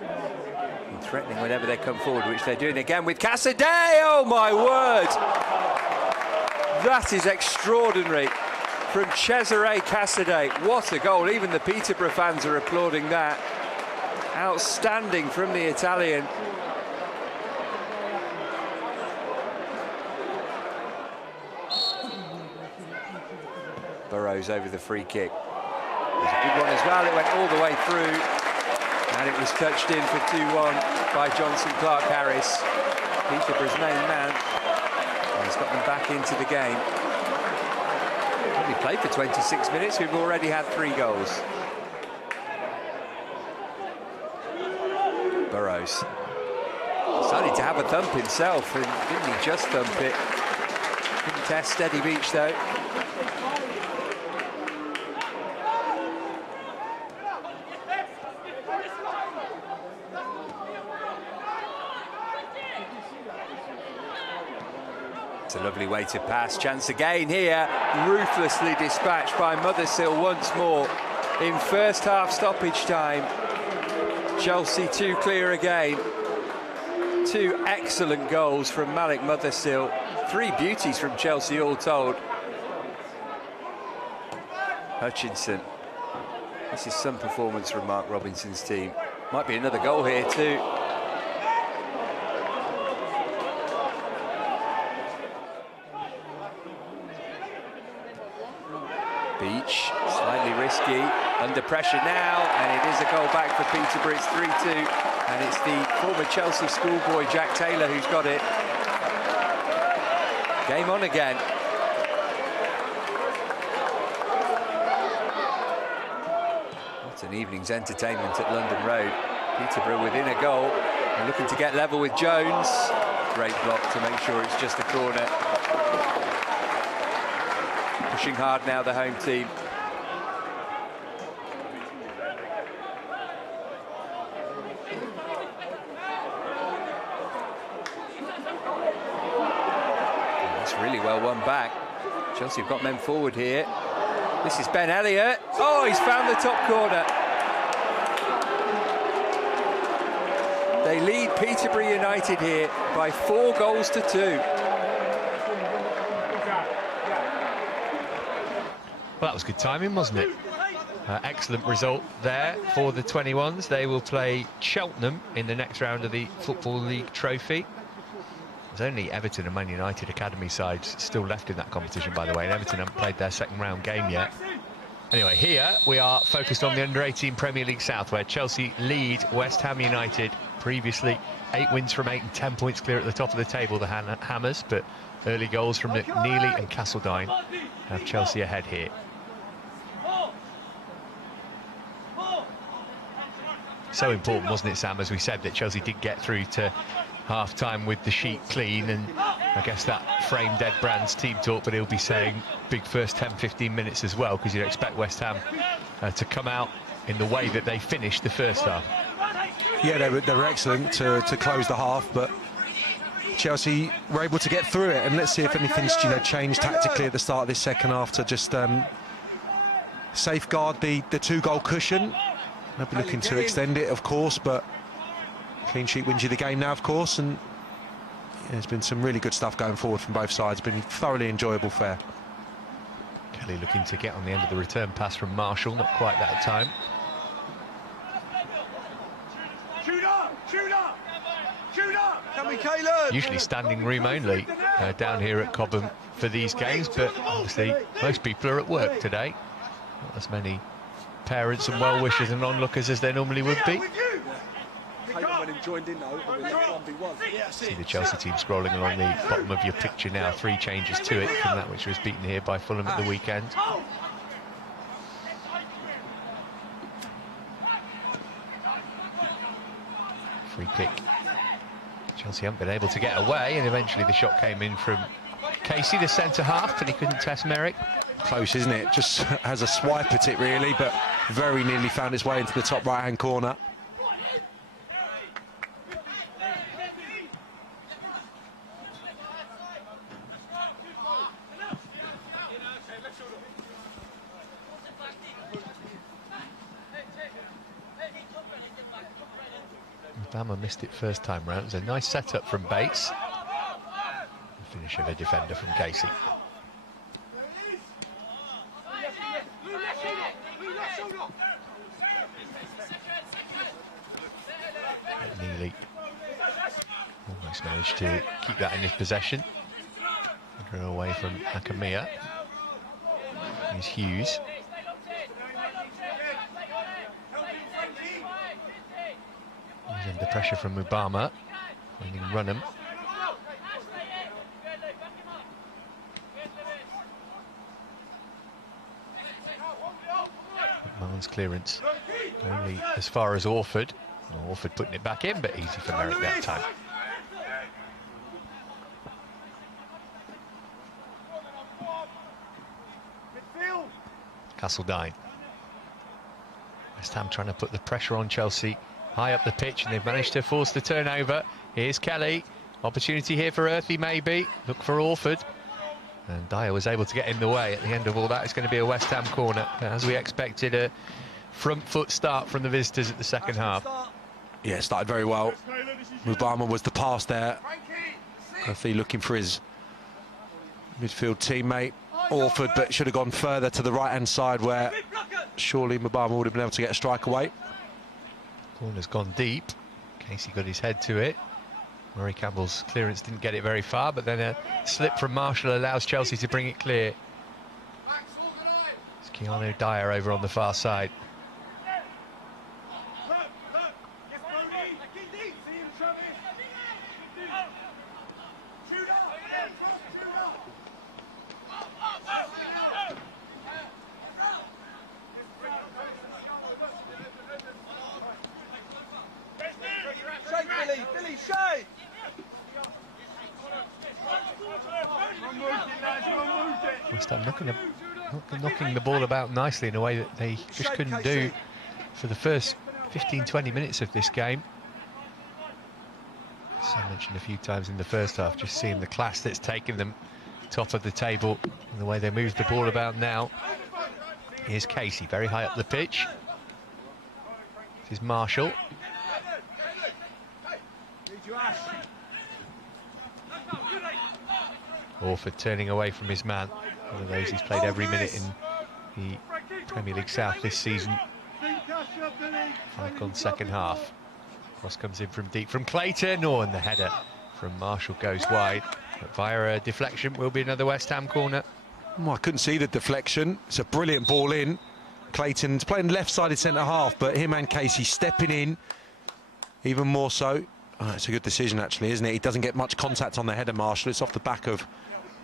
and threatening whenever they come forward, which they're doing again with Casadei. Oh my word, that is extraordinary from Cesare Casadei. What a goal. Even the Peterborough fans are applauding that. Outstanding from the Italian. Burrows over the free kick. It was a good one as well. It went all the way through, and it was touched in for 2-1 by Johnson Clark-Harris, Peterborough's main man. And he's got them back into the game. We played for 26 minutes. We've already had 3 goals. Burrows decided to have a thump himself, and didn't he just thump it? Couldn't test steady Beach though. A lovely weighted pass, chance again here, ruthlessly dispatched by Mothersill once more in first half stoppage time. Chelsea 2 clear again. 2 excellent goals from Malik Mothersill, 3 beauties from Chelsea all told. Hutchinson, this is some performance from Mark Robinson's team. Might be another goal here too. Beach, slightly risky, under pressure now, and it is a goal back for Peterborough. It's 3-2, and it's the former Chelsea schoolboy Jack Taylor who's got it. Game on again. an evening's entertainment at London Road. Peterborough within a goal and looking to get level with Jones. Great block to make sure it's just a corner. Pushing hard now, the home team. That's really well won back. Chelsea have got men forward here. This is Ben Elliott. Oh, he's found the top corner. They lead Peterborough United here by 4 goals to 2. Well, that was good timing, wasn't it? Excellent result there for the 21s. They will play Cheltenham in the next round of the Football League Trophy. There's only Everton and Man United academy sides still left in that competition, by the way, and Everton haven't played their second round game yet. Anyway, here we are focused on the Under-18 Premier League South, where Chelsea lead West Ham United. Previously, 8 wins from 8 and 10 points clear at the top of the table, the Hammers, but early goals from McNeely and Castledine have Chelsea ahead here. So important, wasn't it, Sam, as we said, that Chelsea did get through to half-time with the sheet clean, and I guess that framed Ed Brand's team talk, but he'll be saying big first 10-15 minutes as well, because you'd expect West Ham to come out in the way that they finished the first half. Yeah, they were excellent to close the half, but Chelsea were able to get through it, and let's see if anything's changed tactically at the start of this second half to just safeguard the 2-goal cushion. They'll be looking to extend it, of course, but clean sheet wins you the game now, of course, and there's been some really good stuff going forward from both sides. Been thoroughly enjoyable fare. Kelly looking to get on the end of the return pass from Marshall, not quite that time. Shoot up! Shoot up! Shoot up! Come on, Caleb! Usually standing room only down here at Cobham for these games, but obviously most people are at work today. Not as many parents and well-wishers and onlookers as there normally would be. See the Chelsea team scrolling along the bottom of your picture now. 3 changes to it from that which was beaten here by Fulham at the weekend. Free kick. Chelsea haven't been able to get away, and eventually the shot came in from Casey, the centre-half, but he couldn't test Merrick. Close, isn't it? Just has a swipe at it, really, but very nearly found its way into the top right-hand corner. Bama missed it first time round. It was a nice setup from Bates. The finish of a defender from Casey. Nearly almost managed to keep that in his possession. Drew away from Akamia. Here's Hughes. He's under pressure from Mubama. Finding Runham. Marlon's clearance only as far as Orford. Orford putting it back in, but easy for Merrick that time. Castledine. West Ham trying to put the pressure on Chelsea high up the pitch, and they've managed to force the turnover. Here's Kelly. Opportunity here for Earthy, maybe. Look for Orford. And Dyer was able to get in the way. At the end of all that, it's going to be a West Ham corner. As we expected, a front foot start from the visitors at the second half. Yeah, started very well. Mubama was the pass there. Earthy looking for his midfield teammate, Orford, but should have gone further to the right-hand side where surely Mubama would have been able to get a strike away. Corner's gone deep. Casey got his head to it. Murray Campbell's clearance didn't get it very far, but then a slip from Marshall allows Chelsea to bring it clear. It's Keanu Dyer over on the far side. West Ham knocking the ball about nicely in a way that they just couldn't do for the first 15-20 minutes of this game. As I mentioned a few times in the first half, just seeing the class that's taken them top of the table and the way they move the ball about now. Here's Casey, very high up the pitch. This is Marshall. Orford turning away from his man. One of those he's played every minute in the Premier League South this season. 5 gone second half. Cross comes in from deep from Clayton. Oh, and the header from Marshall goes wide. But via a deflection will be another West Ham corner. Well, I couldn't see the deflection. It's a brilliant ball in. Clayton's playing left-sided centre-half, but him and Casey stepping in even more so. Oh, it's a good decision, actually, isn't it? He doesn't get much contact on the header, Marshall. It's off the back of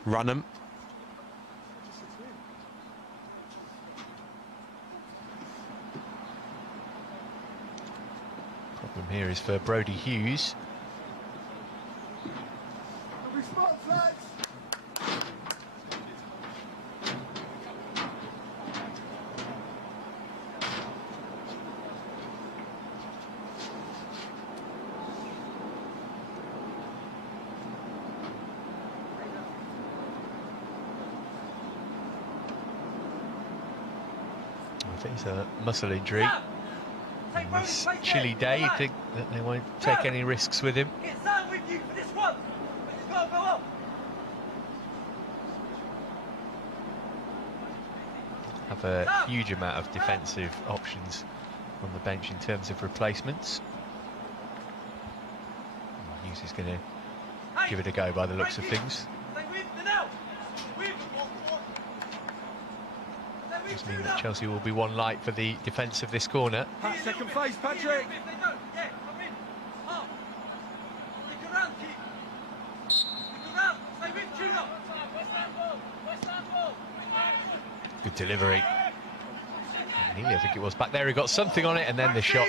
Runham. Problem here is for Brody Hughes. It's a muscle injury. On this chilly day, you'd think that they won't take any risks with him. Have a huge amount of defensive options on the bench in terms of replacements. Hughes is going to give it a go by the looks of things. Does mean that Chelsea will be one light for the defence of this corner. Second phase, Patrick. Good delivery. Nearly, I think it was back there. He got something on it, and then the shot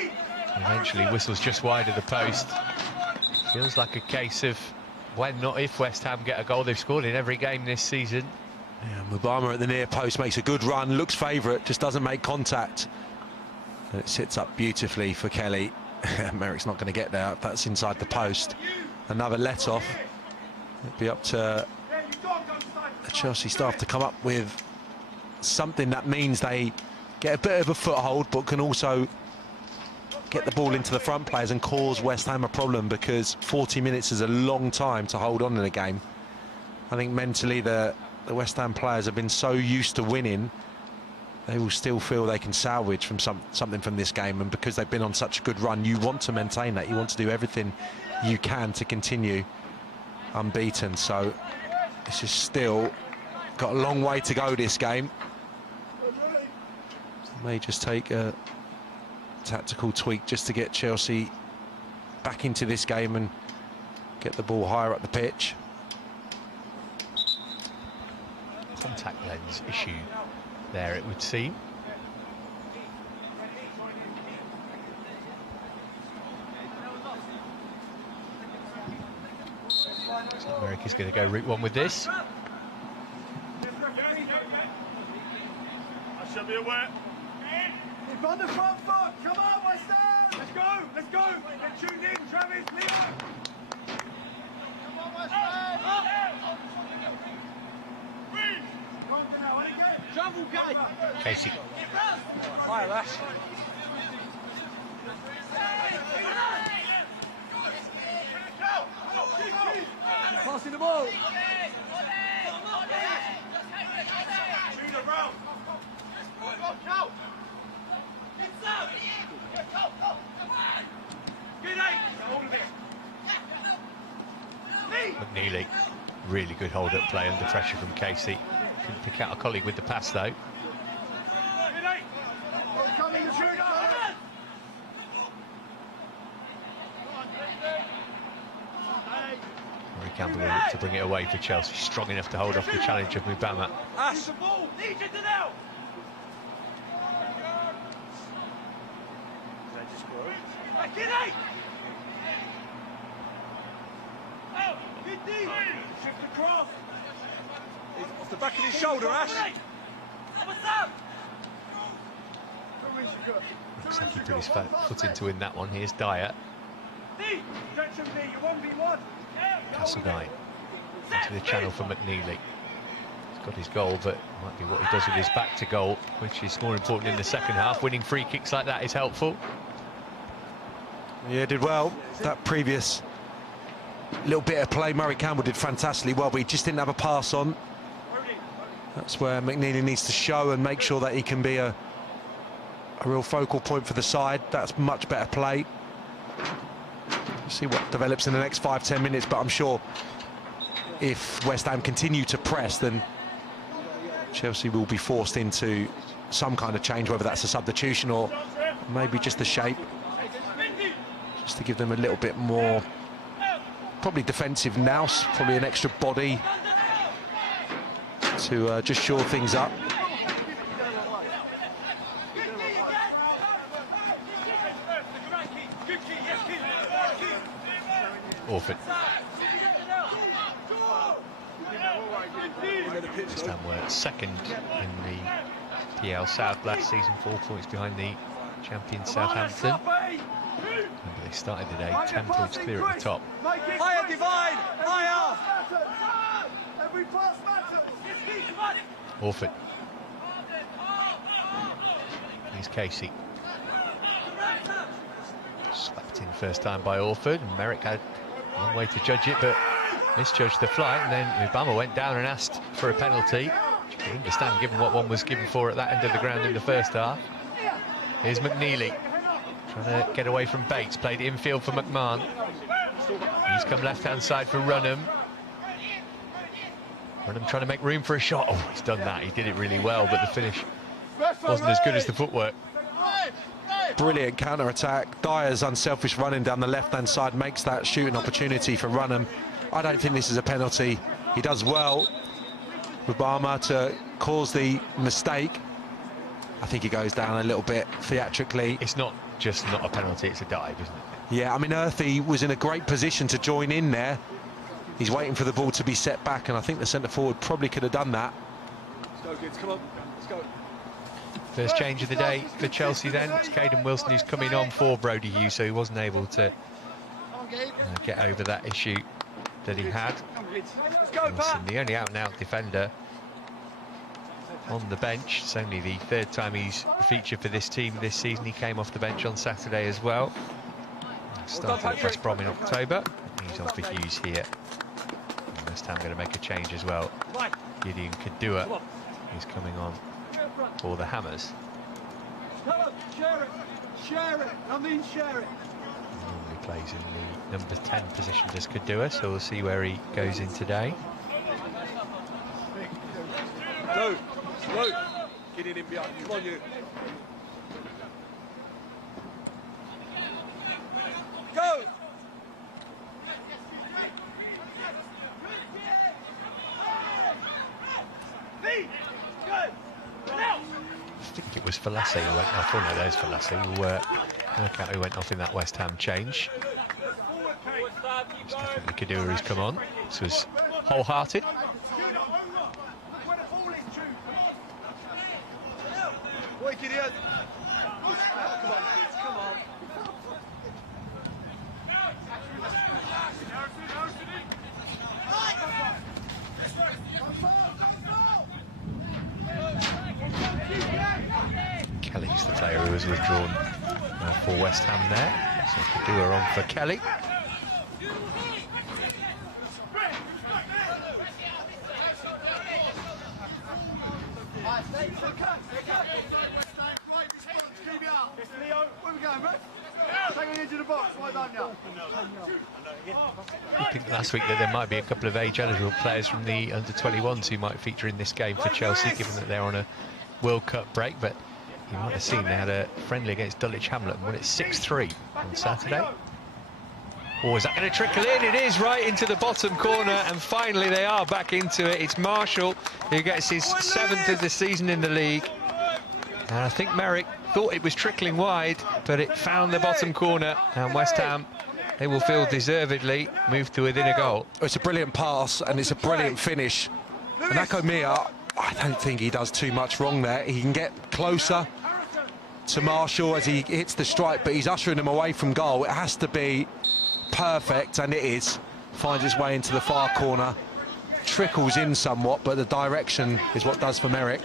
eventually whistles just wide of the post. Feels like a case of when, not if, West Ham get a goal. They've scored in every game this season. Yeah, Mubama at the near post makes a good run, looks favourite, just doesn't make contact. And it sits up beautifully for Kelly. Merrick's not going to get there. That's inside the post. Another let-off. It'd be up to the Chelsea staff to come up with something that means they get a bit of a foothold, but can also get the ball into the front players and cause West Ham a problem, because 40 minutes is a long time to hold on in a game. I think mentally the West Ham players have been so used to winning, they will still feel they can salvage from something from this game. And because they've been on such a good run, you want to maintain that. You want to do everything you can to continue unbeaten. So this is still got a long way to go, this game. May just take a tactical tweak just to get Chelsea back into this game and get the ball higher up the pitch. Contact lens issue there, it would seem. So America's going to go route one with this. I shall be aware. Keep on the front foot. Come on, West Ham. Let's go. Let's go. Get tuned in, Travis. Leo. Come on, West Ham. Casey. Hi, Lash. Passing the ball. McNeely, really good hold-up play under pressure from Casey. Couldn't pick out a colleague with the pass though. Campbell will look to bring it away for Chelsea. Strong enough to hold off the challenge of Mubama. Ash. Shift across. Off the back of his shoulder, Ash. Looks like he put his foot in to win that one. Here's Dyer. Castledine into the channel for McNeely. He's got his goal, but it might be what he does with his back to goal, which is more important in the second half. Winning free kicks like that is helpful. Yeah, did well. That previous little bit of play, Murray Campbell did fantastically well, but he just didn't have a pass on. That's where McNeely needs to show and make sure that he can be a real focal point for the side. That's much better play. See what develops in the next 5-10 minutes, but I'm sure if West Ham continue to press, then Chelsea will be forced into some kind of change, whether that's a substitution or maybe just the shape, just to give them a little bit more, probably defensive nous, probably an extra body to just shore things up. Orford. West Ham were second in the PL South last season, 4 points behind the champion Southampton. Remember, they started the day 10 points clear at the top. Higher, Divine! Higher! Orford. Here's Casey. Slapped in first time by Orford, and Merrick had a long way to judge it, but misjudged the flight, and then Obama went down and asked for a penalty, which you can understand given what one was given for at that end of the ground in the first half. Here's McNeely trying to get away from Bates, played infield for McMahon. He's come left-hand side for Runham. Runham trying to make room for a shot. Oh, he's done that. He did it really well, but the finish wasn't as good as the footwork. Brilliant counter-attack. Dyer's unselfish running down the left-hand side makes that shooting opportunity for Runham. I don't think this is a penalty. He does well, Obama, to cause the mistake. I think he goes down a little bit theatrically. It's not just not a penalty, it's a dive, isn't it? Yeah, I mean, Earthy was in a great position to join in there. He's waiting for the ball to be set back, and I think the centre-forward probably could have done that. Let's go, kids, come on. Let's go. First change of the day for Chelsea then. It's Caden Wilson who's coming on for Brody Hughes, so he wasn't able to get over that issue that he had. Wilson, the only out-and-out defender on the bench. It's only the third time he's featured for this team this season. He came off the bench on Saturday as well. Started at West Brom in October. He's on for Hughes here. And West Ham going to make a change as well. Gideon Kadua is coming on for the Hammers. Share it. I mean, share it. Normally plays in the number 10 position as Kadua, so we'll see where he goes in today. Go. Get in behind. Come on, you. Go. I think it was Falassi who went off. Oh no, there's Falassi. Work out who went off in that West Ham change. It's definitely Kadua who's come on. This was wholehearted. Kelly's the player who was withdrawn for West Ham there. So Kadua on for Kelly. I think last week that there might be a couple of age-eligible players from the under-21s who might feature in this game for Chelsea, given that they're on a World Cup break. But you might have seen they had a friendly against Dulwich Hamlet and won it 6-3 on Saturday. Or is that going to trickle in? It is, right into the bottom corner, and finally they are back into it. It's Marshall who gets his 7th of the season in the league. And I think Merrick thought it was trickling wide, but it found the bottom corner, and West Ham they will feel deservedly moved to within a goal. It's a brilliant pass and it's a brilliant finish. And Akomia, I don't think he does too much wrong there. He can get closer to Marshall as he hits the strike, but he's ushering him away from goal. It has to be perfect, and it is. Finds its way into the far corner. Trickles in somewhat, but the direction is what does for Merrick.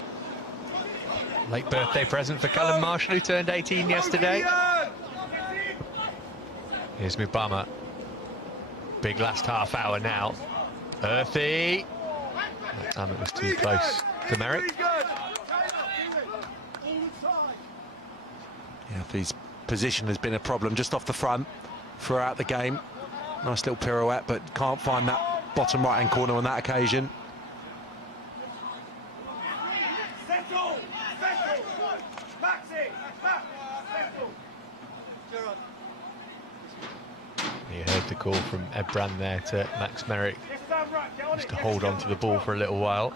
Late birthday present for Callum Marshall, who turned 18 yesterday. Here's Mubama. Big last half hour now. Earthy. That time it was too close to Merrick. Yeah, his position has been a problem just off the front throughout the game. Nice little pirouette, but can't find that bottom right-hand corner on that occasion. You heard the call from Ed Brand there to Max Merrick, just to hold on to the ball for a little while.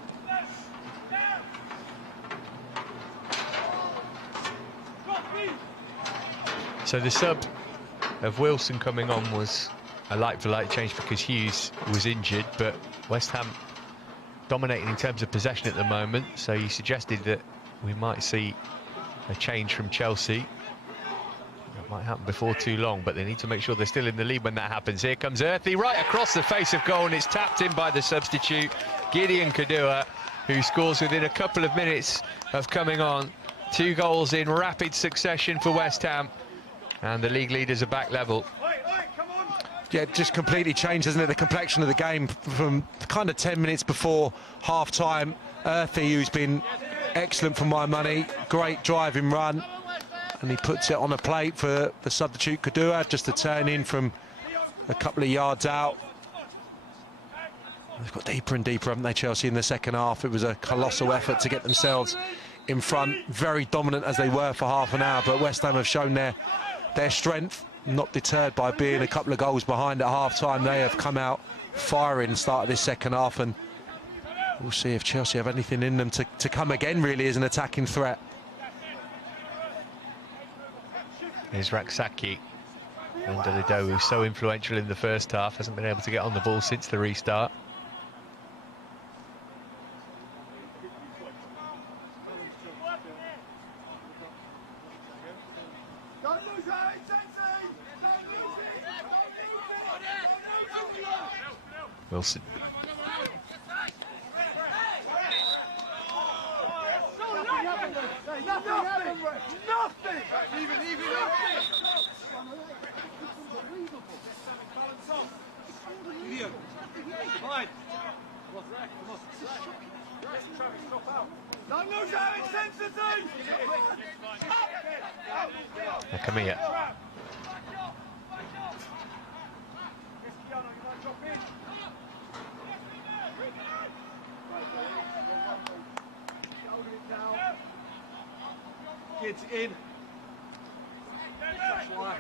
So the sub of Wilson coming on was a like-for-like change because Hughes was injured, but West Ham dominating in terms of possession at the moment, so you suggested that we might see a change from Chelsea. That might happen before too long, but they need to make sure they're still in the lead when that happens. Here comes Earthy right across the face of goal, and it's tapped in by the substitute, Gideon Kadua, who scores within a couple of minutes of coming on. 2 goals in rapid succession for West Ham, and the league leaders are back level. Yeah, just completely changed, hasn't it, the complexion of the game from kind of 10 minutes before half-time. Earthy, who's been excellent for my money, great driving run, and he puts it on a plate for the substitute Kadua, just a turn in from a couple of yards out. They've got deeper and deeper, haven't they, Chelsea, in the second half. It was a colossal effort to get themselves in front, very dominant as they were for half an hour, but West Ham have shown their strength, not deterred by being a couple of goals behind at half-time. They have come out firing start of this second half, and we'll see if Chelsea have anything in them to come again, really, as an attacking threat. Here's Raksaki. Mendelado, who's so influential in the first half, hasn't been able to get on the ball since the restart. Wilson. Nothing! Come here. Kids in. That's why.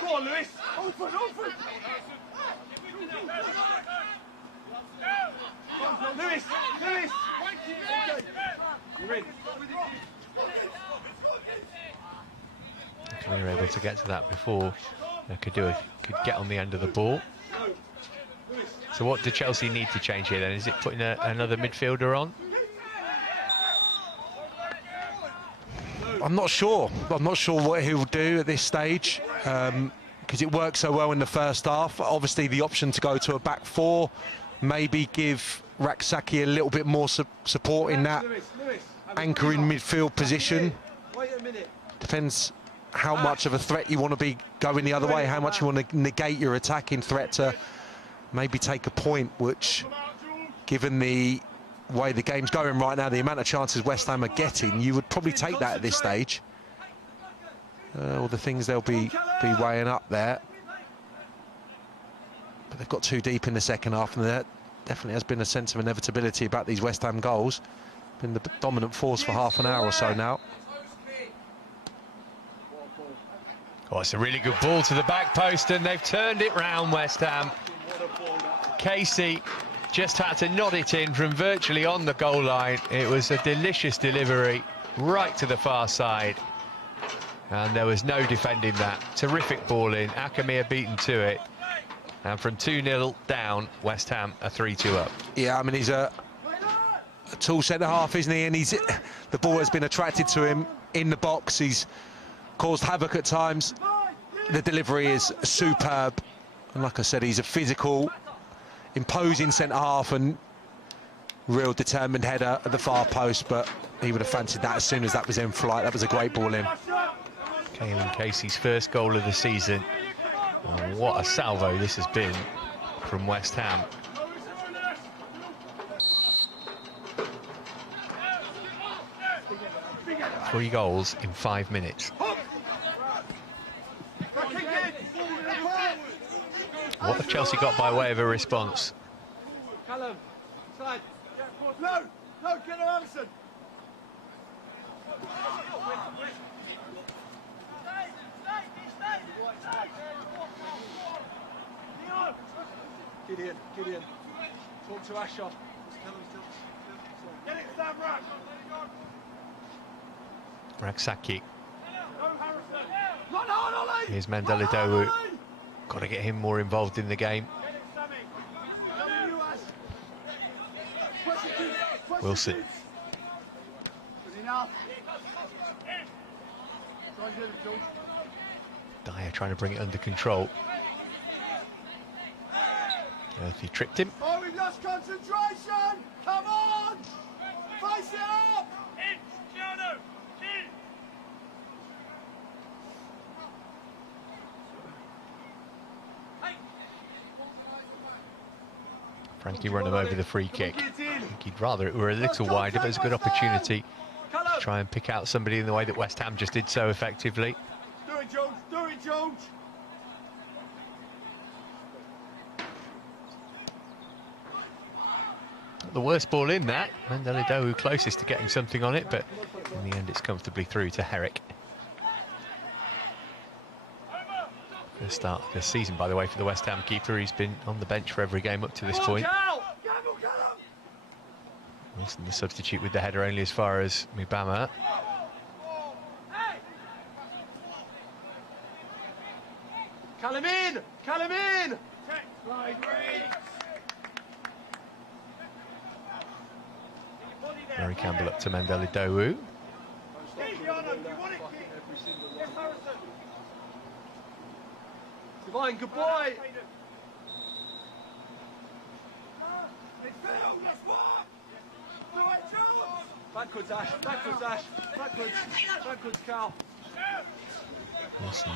Go on, Lewis. Open. Lewis. You're in. We were able to get to that before Kadua could get on the end of the ball. So what do Chelsea need to change here then? Is it putting another midfielder on? I'm not sure what he'll do at this stage, because it worked so well in the first half. Obviously the option to go to a back four, maybe give Raksaki a little bit more support in that anchoring midfield position. Depends how much of a threat you want to be going the other way, how much you want to negate your attacking threat to maybe take a point, which, given the way the game's going right now, the amount of chances West Ham are getting, you would probably take that at this stage. All the things they'll be weighing up there. But they've got too deep in the second half, and there definitely has been a sense of inevitability about these West Ham goals. Been the dominant force for half an hour or so now. Oh, it's a really good ball to the back post, and they've turned it round, West Ham. Casey just had to nod it in from virtually on the goal line. It was a delicious delivery right to the far side. And there was no defending that. Terrific ball in. Akamir beaten to it. And from 2-0 down, West Ham are 3-2 up. Yeah, I mean, he's a tall centre-half, isn't he? And the ball has been attracted to him in the box. He's caused havoc at times. The delivery is superb. And like I said, he's a physical, imposing centre-half and real determined header at the far post, but he would have fancied that as soon as that was in flight. That was a great ball in. Caelan Casey's first goal of the season. Oh, what a salvo this has been from West Ham. Three goals in 5 minutes. What have Chelsea got by way of a response? Callum, side. No, get her, Anderson. Gideon, talk to Asher. Get it, Sam Raksaki. Run hard, Ollie! Here's Mandela Dowu. Got to get him more involved in the game. Wilson. Dyer trying to bring it under control. He tripped him. Oh, we've lost concentration! Come on! Face it up! In, Giano! In! Frankie run him over the free kick. I think he'd rather it were a little wider, but it's a good opportunity to try and pick out somebody in the way that West Ham just did so effectively. Do it, George! Do it, George! The worst ball in that. Mandela Dowu closest to getting something on it, but in the end it's comfortably through to Herrick. First start of the season, by the way, for the West Ham keeper. He's been on the bench for every game up to this point. Wilson, the substitute with the header, only as far as Mubama. Callum in! Callum in! Murray Campbell up to Mandela Dowu. Divine, good boy! Backwards, Ash, backwards, Cal. Wilson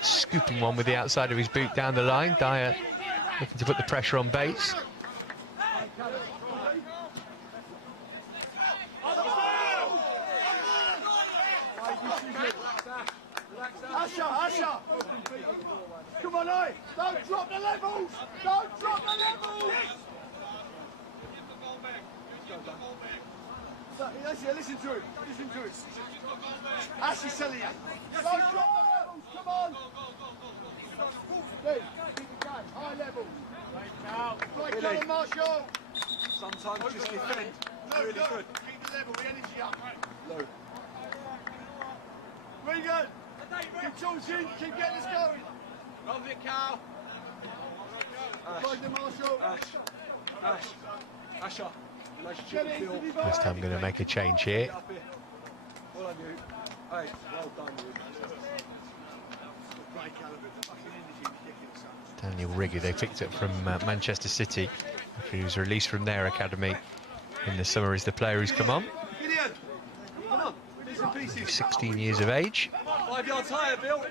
scooping one with the outside of his boot down the line. Dyer looking to put the pressure on Bates. Asher! Come on, oi! Don't drop the levels! Don't drop the levels! Listen to it. Asher's telling you. Don't drop the levels, come on! Keep it going, high levels. Right, come on, Marshall! Sometimes just defend. Really good. Keep the level, the energy up. Low. Really good. Keep talking, keep getting us going. Love it, Cal. Asher. West Ham going to make a change here. Well on you. Hey, well done, you. Daniel Riggy, they picked up from Manchester City. He was released from their academy in the summer, is the player who's come on. Gideon, come on. He's 16 years of age. 5 yards higher, Bill.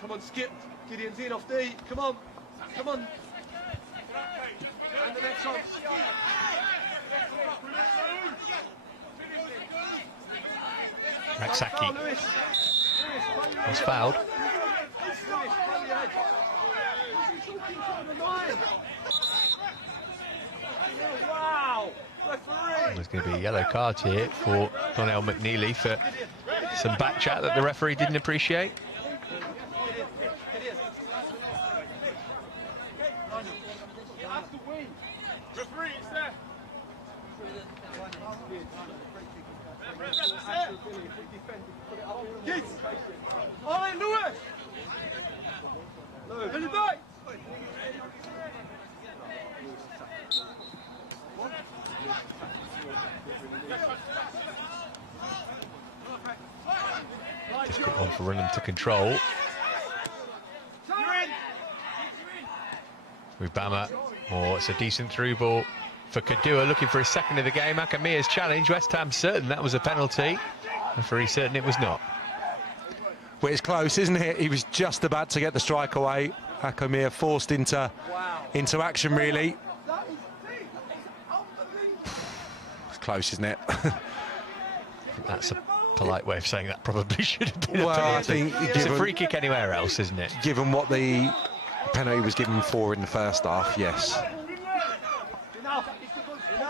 Come on, Skip. Gideon's in off D. Come on. And the next one. Raksaki was fouled. Wow. There's going to be a yellow card here for Donnell McNeely for some back chat that the referee didn't appreciate. Kids! Alright, Lewis! Get it back! Difficult one for Runham to control. With Bama, it's a decent through ball for Kadua, looking for his second of the game. Akamia's challenge, West Ham certain that was a penalty. Referee certain it was not. Well, it's close, isn't it? He was just about to get the strike away. Hakim forced into action, really. It's close, isn't it? That's a polite way of saying that probably should have been a Well, I penalty. think It's a free kick anywhere else, isn't it? Given what the penalty was given for in the first half, yes.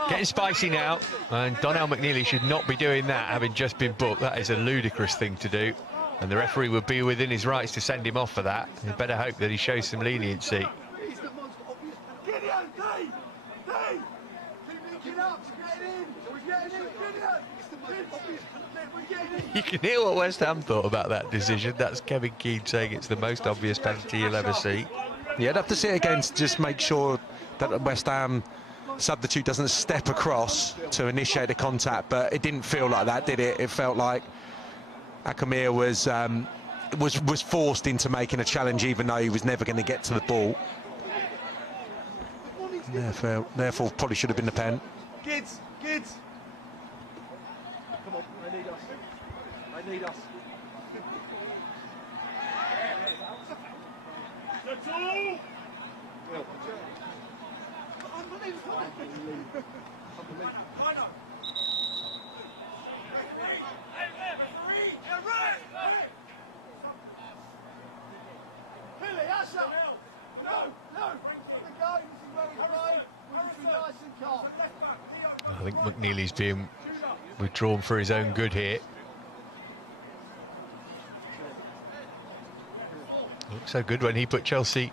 Getting spicy now, and Donnell McNeely should not be doing that, having just been booked. That is a ludicrous thing to do, and the referee would be within his rights to send him off for that. You better hope that he shows some leniency. You can hear what West Ham thought about that decision. That's Kevin Keane saying it's the most obvious penalty you'll ever see. Yeah, I'd have to sit again to just make sure that the West Ham substitute doesn't step across to initiate a contact, but it didn't feel like that, did it? It felt like Hakim was forced into making a challenge, even though he was never going to get to the ball. Therefore, probably should have been the pen. Kids! Come on, I need us. I think McNeely's being withdrawn for his own good here. Looked so good when he put Chelsea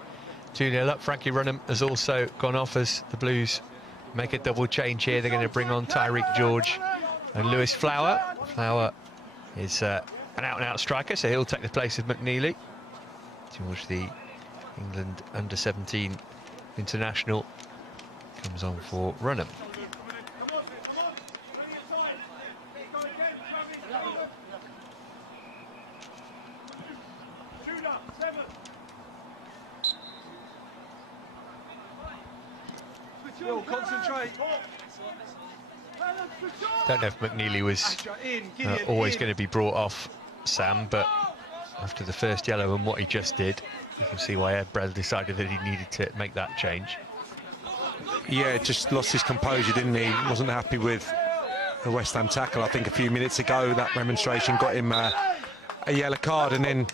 2-0 up. Frankie Runham has also gone off as the Blues make a double change here. They're going to bring on Tyreek George and Lewis Flower. Flower is an out-and-out striker, so he'll take the place of McNeely. George, the England under-17 international, comes on for Runham. Concentrate. Don't know if McNeely was always going to be brought off, Sam, but after the first yellow and what he just did, you can see why Ed Brell decided that he needed to make that change. Yeah, just lost his composure, didn't he? Wasn't happy with the West Ham tackle. I think a few minutes ago that demonstration got him a yellow card, and then,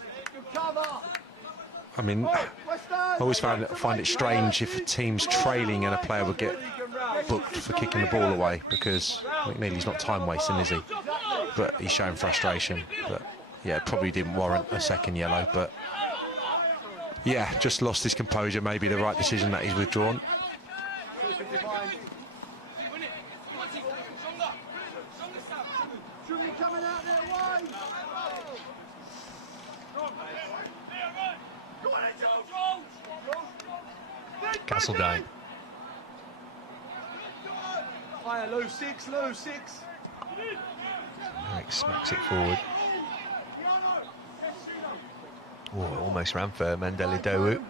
I mean, I always find it strange if a team's trailing and a player would get booked for kicking the ball away, because McNeely's not time wasting, is he? But he's showing frustration. But yeah, probably didn't warrant a second yellow, but yeah, just lost his composure. Maybe the right decision that he's withdrawn. Castledine. Higher, low six. Eric smacks it forward. Oh, almost ran for Mandela Dowu.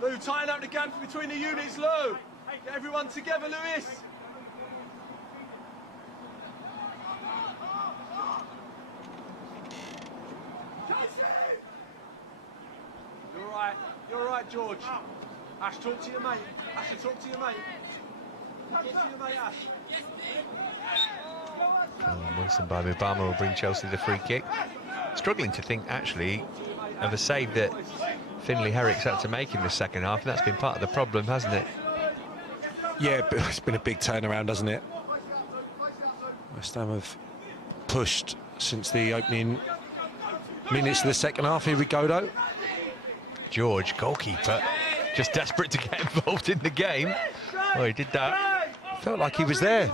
Lou, tying up the gap between the units, Lou. Get everyone together, Lewis. You're right, George. Ash, talk to your mate. Ash, talk to your mate. Talk to your mate, Ash. Wilson by Mubama will bring Chelsea the free kick. Struggling to think, actually, of a save that Finlay Herrick's had to make in the second half, and that's been part of the problem, hasn't it? Yeah, but it's been a big turnaround, hasn't it? West Ham have pushed since the opening minutes of the second half. Here we go, though. George, goalkeeper, just desperate to get involved in the game. Oh, he did that. Felt like he was there.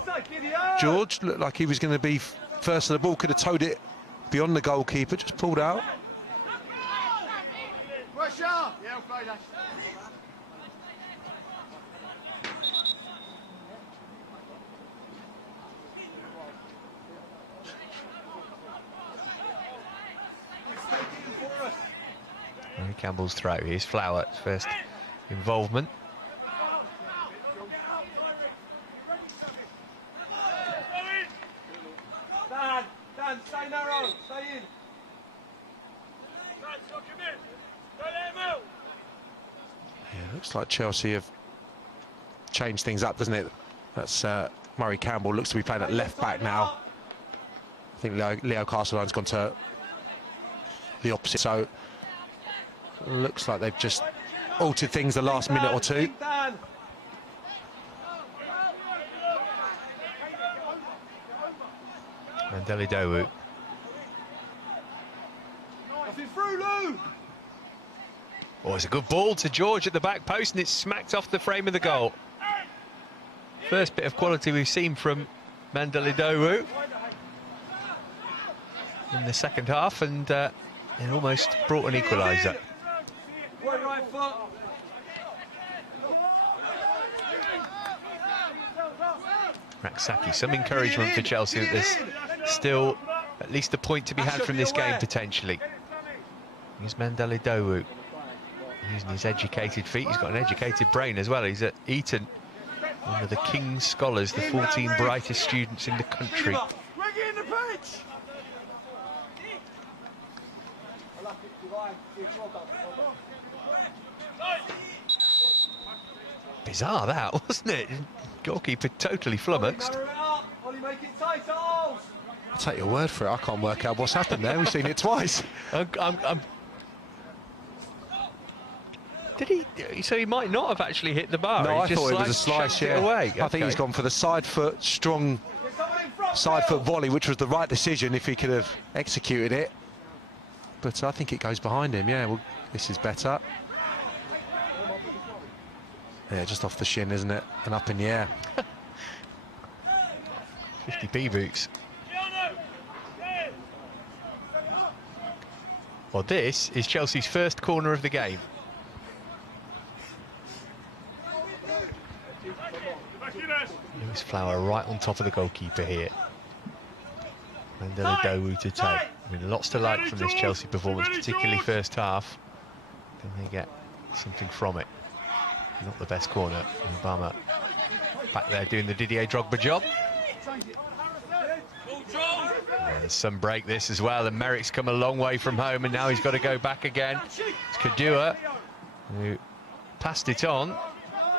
George looked like he was going to be first of the ball, could have towed it beyond the goalkeeper, just pulled out. Harry Campbell's throw. Here's Flower's first involvement. Dan, stay narrow, stay in. Yeah, looks like Chelsea have changed things up, doesn't it? That's Murray Campbell looks to be playing at left back now. I think Leo Castleton's gone to the opposite, so looks like they've just altered things the last minute or two. Mandela Dowu. Oh, it's a good ball to George at the back post, and it's smacked off the frame of the goal. First bit of quality we've seen from Mandela Dowu in the second half, and it almost brought an equaliser. Raksaki, some encouragement for Chelsea that there's still at least a point to be had from this game potentially. Here's Mandela Dowu using his educated feet. He's got an educated brain as well. He's at Eton, one of the King's Scholars, the 14 brightest students in the country. Bizarre that, wasn't it? Goalkeeper totally flummoxed. I'll take your word for it. I can't work out what's happened there. We've seen it twice. Did he? So he might not have actually hit the bar. No, he I just thought it was a slice. Yeah, away. I think he's gone for the side foot, strong side foot volley, which was the right decision if he could have executed it. But I think it goes behind him. Yeah, well, this is better. Yeah, just off the shin, isn't it? And up in the air. 50p boots. Well, this is Chelsea's first corner of the game. Lewis Flower right on top of the goalkeeper here. Mandela Dowu to take. I mean, lots to like from this Chelsea performance, particularly first half. Then they get something from it. Not the best corner. Obama back there doing the Didier Drogba job. There's some break this as well, and Merrick's come a long way from home, and now he's got to go back again. It's Kadua who passed it on,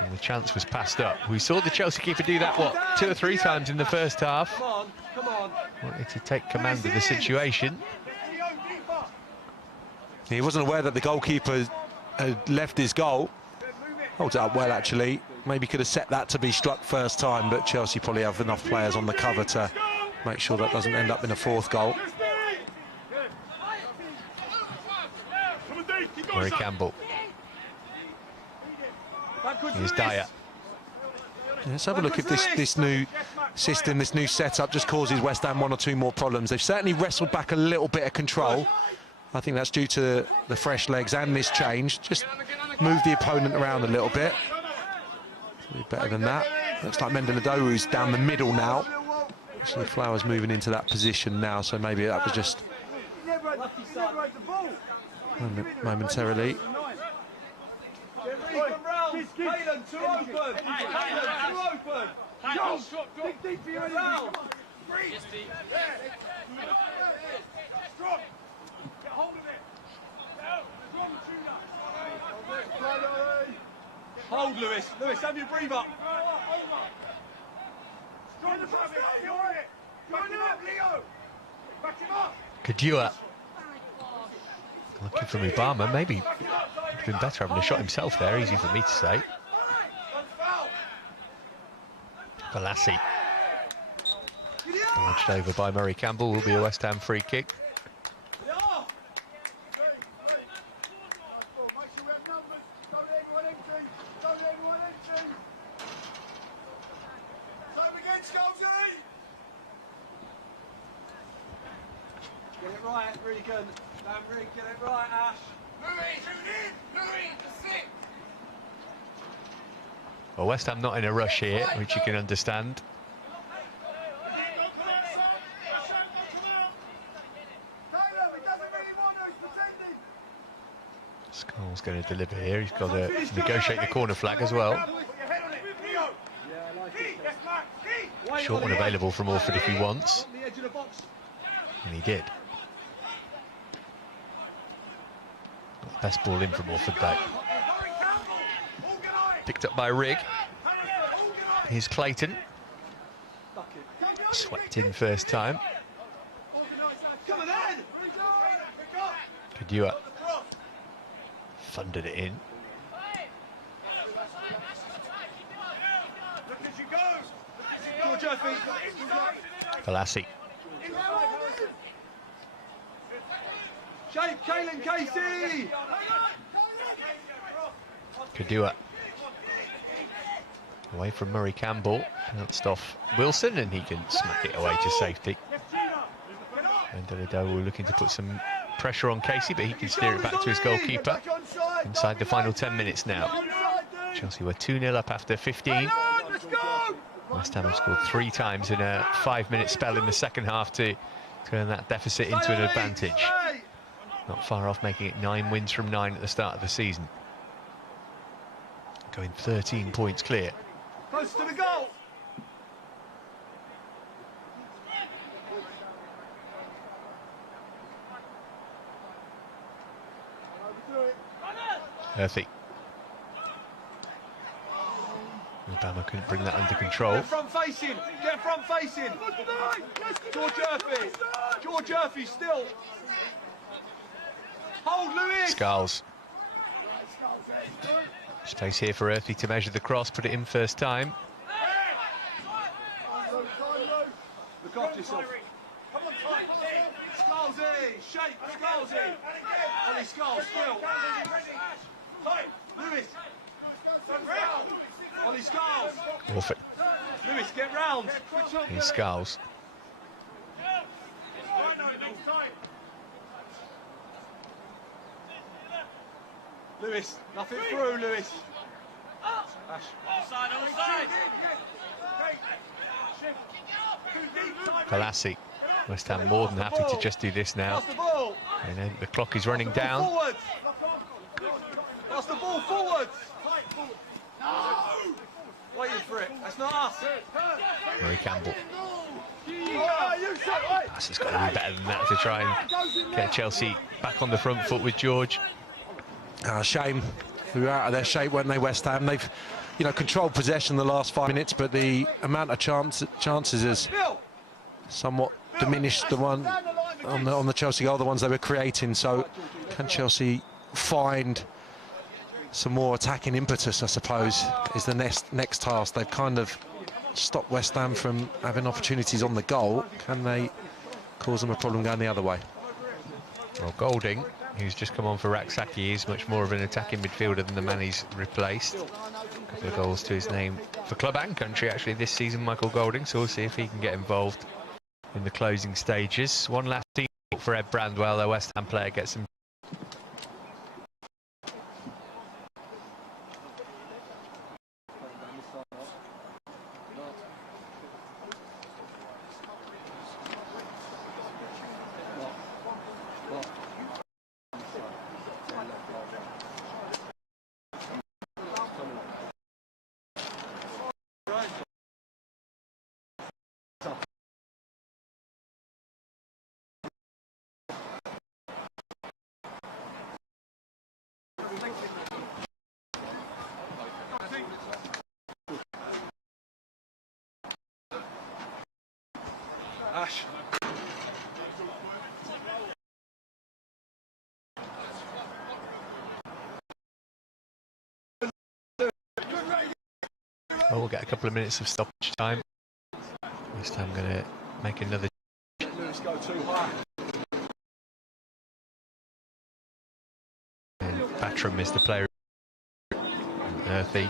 and the chance was passed up. We saw the Chelsea keeper do that, what, 2 or 3 times in the first half. Wanted to take command of the situation. He wasn't aware that the goalkeeper had left his goal. Holds it up well, actually. Maybe could have set that to be struck first time, but Chelsea probably have enough players on the cover to make sure that doesn't end up in a 4th goal. Murray Campbell. Here's Dyer. Yeah, let's have a look if this new system, this new setup just causes West Ham 1 or 2 more problems. They've certainly wrestled back a little bit of control. I think that's due to the fresh legs and this change. Just move the opponent around a little bit. Better than that. Looks like Mandela Dowu's down the middle now. Actually, Flower's moving into that position now, so maybe that was just momentarily. Hold, Lewis. Lewis, have your breathe up. Kadua. Looking for Obama. Maybe he'd been better having a shot himself there. Easy for me to say. Balassi. Barged over by Murray Campbell. Will be a West Ham free kick. right, really good. Really get it right, Ash. Well, West Ham not in a rush here, which you can understand. Skull's going to deliver here. He's got to negotiate the corner flag as well. Short one available from Orford if he wants. And he did. Best ball in from Orford though. Picked up by Rigg. Here's Clayton. Swept in first time. Kadua funded it in. Balassi. Shape, Kaylin Casey! Kadua. Away from Murray Campbell. Bounced off Wilson and he can smack it away to safety. And Deladou looking to put some pressure on Casey, but he can steer it back to his goalkeeper. Inside the final 10 minutes now. Chelsea were 2-0 up after 15. West Ham have scored 3 times in a 5-minute spell in the second half to turn that deficit into an advantage. Not far off making it 9 wins from 9 at the start of the season. Going 13 points clear. Close to the goal! Earthy. Obama couldn't bring that under control. Get front facing! Get front facing! George Earthy! George Earthy still! Hold Lewis! Skulls. Space here for Earthy to measure the cross, put it in first time. Look after yourself. Scalzi! Shape! Scalzi! Ollie Skulls still! Lewis! Ollie Skulls! Orford. Lewis, get round! Here's Skulls. Lewis, nothing through, Lewis. Ash. Offside. Balassi. West Ham more than happy to just do this now. And then the clock is running down. Forwards. Pass the ball forwards. Waiting for it. That's not us. Murray Campbell. Pass has got to be better than that to try and get Chelsea back on the front foot with George. Shame. They were out of their shape, weren't they, West Ham? They've, controlled possession the last 5 minutes, but the amount of chances has somewhat diminished the one on the Chelsea goal, the ones they were creating. So can Chelsea find some more attacking impetus, I suppose, is the next task. They've kind of stopped West Ham from having opportunities on the goal. Can they cause them a problem going the other way? Well, Golding, who's just come on for Raksaki, is much more of an attacking midfielder than the man he's replaced. A couple of goals to his name for club and country, actually, this season, Michael Golding. So we'll see if he can get involved in the closing stages. One last team for Ed Brandwell, a West Ham player, gets some. Ash. Well, we'll get a couple of minutes of stoppage time. West Ham going to make another. Lewis go too high. And Patram is the player. Earthy.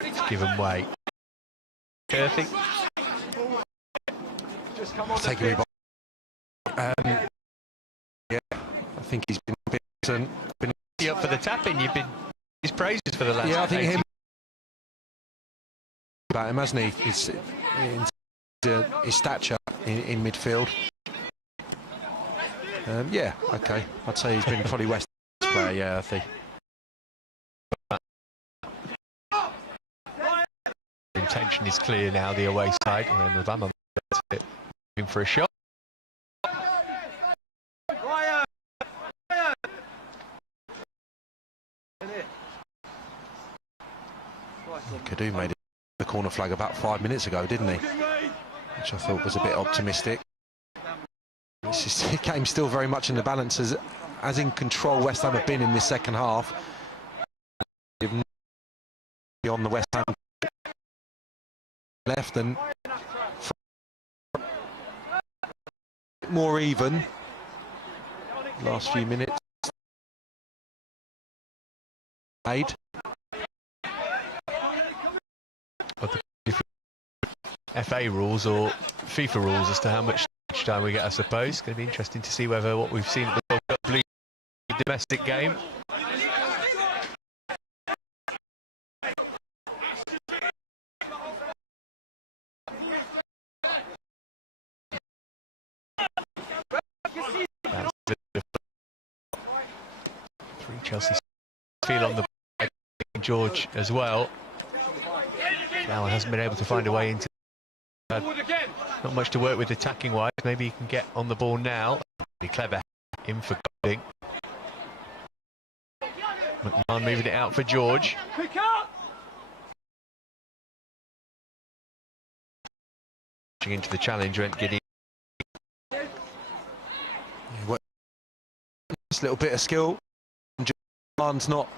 It's given way. Earthy. Just come on. Taking me by. think he's been up for the tapping. You've been his praises for the last. Yeah, I think 80. him about him, hasn't he? His stature in midfield. Yeah, okay. I'd say he's been probably West Ham's player. Yeah, I think. Intention is clear now, the away side, and then Mavama looking for a shot. Kadu made the corner flag about 5 minutes ago, didn't he? Which I thought was a bit optimistic. It's just, the game's still very much in the balance, as in control West Ham have been in this second half. On the West Ham left and more even last few minutes made. But the FA rules or FIFA rules as to how much time we get, I suppose. It's going to be interesting to see whether what we've seen at the World Cup Blue domestic game. Chelsea feel on the back, George as well. Flower hasn't been able to find a way into. Not much to work with attacking wise. Maybe he can get on the ball now. Be clever in for Golding. McMahon moving it out for George. Into the challenge went Gideon. This little bit of skill. Man's not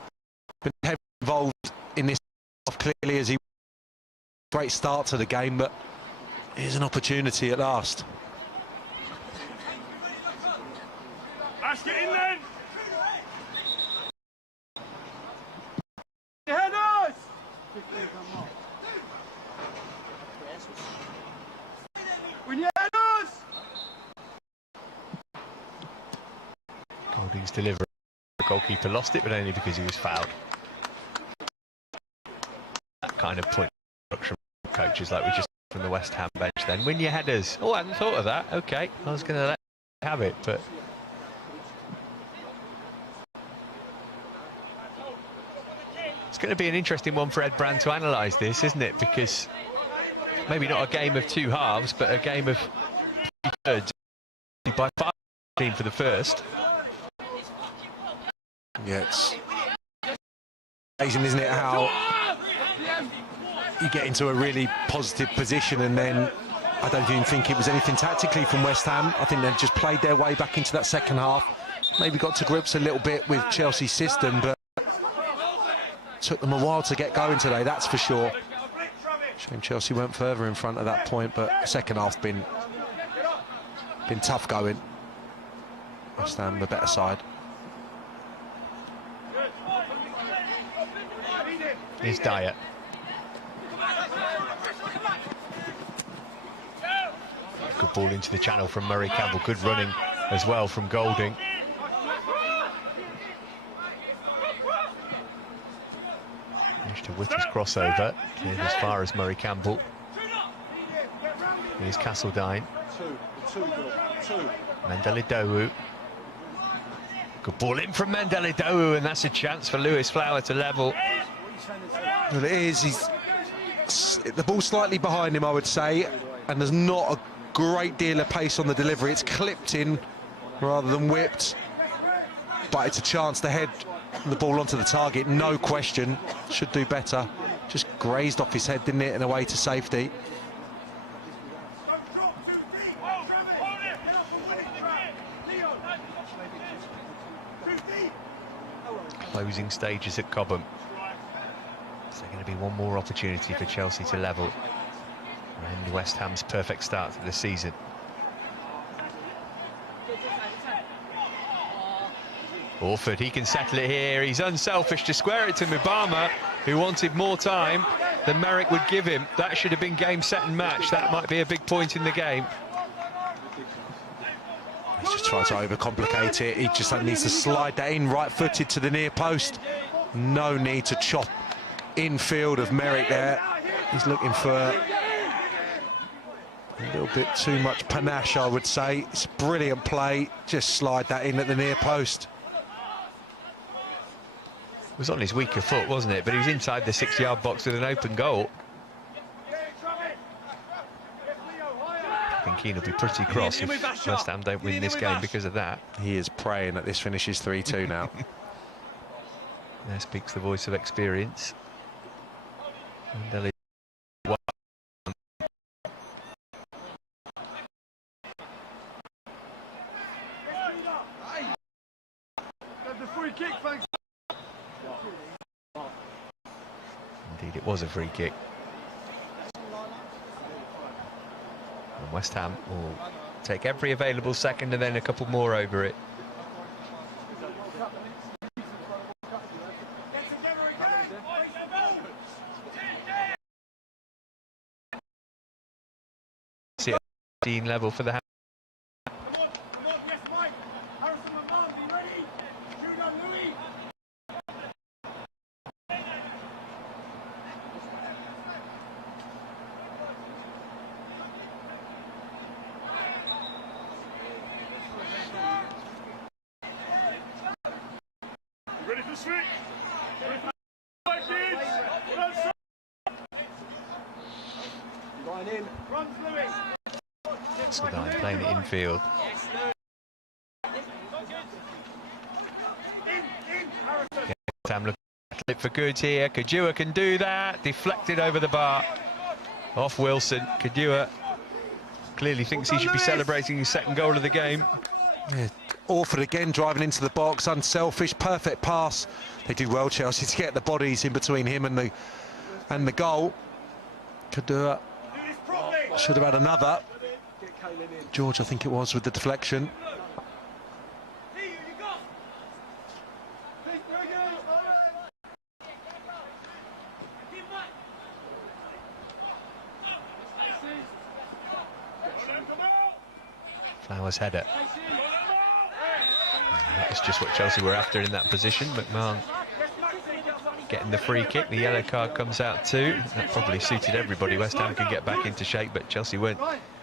been heavily involved in this clearly as he. Great start to the game, but here's an opportunity at last. Let's get in then. Headers. Win your headers. Golding's delivery. The goalkeeper lost it, but only because he was fouled. That kind of point structure coaches like we just from the West Ham bench then. Win your headers. Oh, I hadn't thought of that. Okay, I was going to let him have it, but... It's going to be an interesting one for Ed Brand to analyse this, isn't it? Because maybe not a game of two halves, but a game of two-thirds. By 5 for the first. Yeah, it's amazing, isn't it, how you get into a really positive position and then I don't even think it was anything tactically from West Ham. I think they've just played their way back into that second half. Maybe got to grips a little bit with Chelsea's system, but took them a while to get going today, that's for sure. Shame Chelsea went further in front at that point, but the second half been tough going. West Ham the better side. Here's Dyer. Good ball into the channel from Murray Campbell. Good running as well from Golding. Managed to whip his crossover. Cleared as far as Murray Campbell. Here's Castledine. Mendele-Dowu. Good ball in from Mendele-Dowu, and that's a chance for Lewis Flower to level. Well, it is. The ball's slightly behind him, I would say, and there's not a great deal of pace on the delivery. It's clipped in rather than whipped, but it's a chance to head the ball onto the target, no question. Should do better. Just grazed off his head, didn't it, and away to safety. Closing stages at Cobham. Is there going to be one more opportunity for Chelsea to level? And West Ham's perfect start to the season. Orford, he can settle it here. He's unselfish to square it to Mubama, who wanted more time than Merrick would give him. That should have been game, set and match. That might be a big point in the game. He just tries to overcomplicate it. He just needs to slide that in right-footed to the near post. No need to chop infield of Merrick there. He's looking for a little bit too much panache, I would say. It's brilliant play. Just slide that in at the near post. It was on his weaker foot, wasn't it? But he was inside the 6-yard box with an open goal. I think Keane will be pretty cross if West Ham don't win this game because of that. He is praying that this finishes 3-2 now. There speaks the voice of experience. And indeed, it was a free kick. And West Ham will take every available second and then a couple more over it. See at 15 level for the Ham. Playing it infield. Sam looking for good here. Kadua can do that. Deflected over the bar. Off Wilson. Kadua clearly thinks he should be celebrating his second goal of the game. Yeah, Orford again driving into the box, unselfish, perfect pass. They did well, Chelsea, to get the bodies in between him and the goal. Kadua should have had another. George, I think it was, with the deflection. Flowers header. That's just what Chelsea were after in that position. McMahon getting the free kick. The yellow card comes out too. That probably suited everybody. West Ham could get back into shape, but Chelsea weren't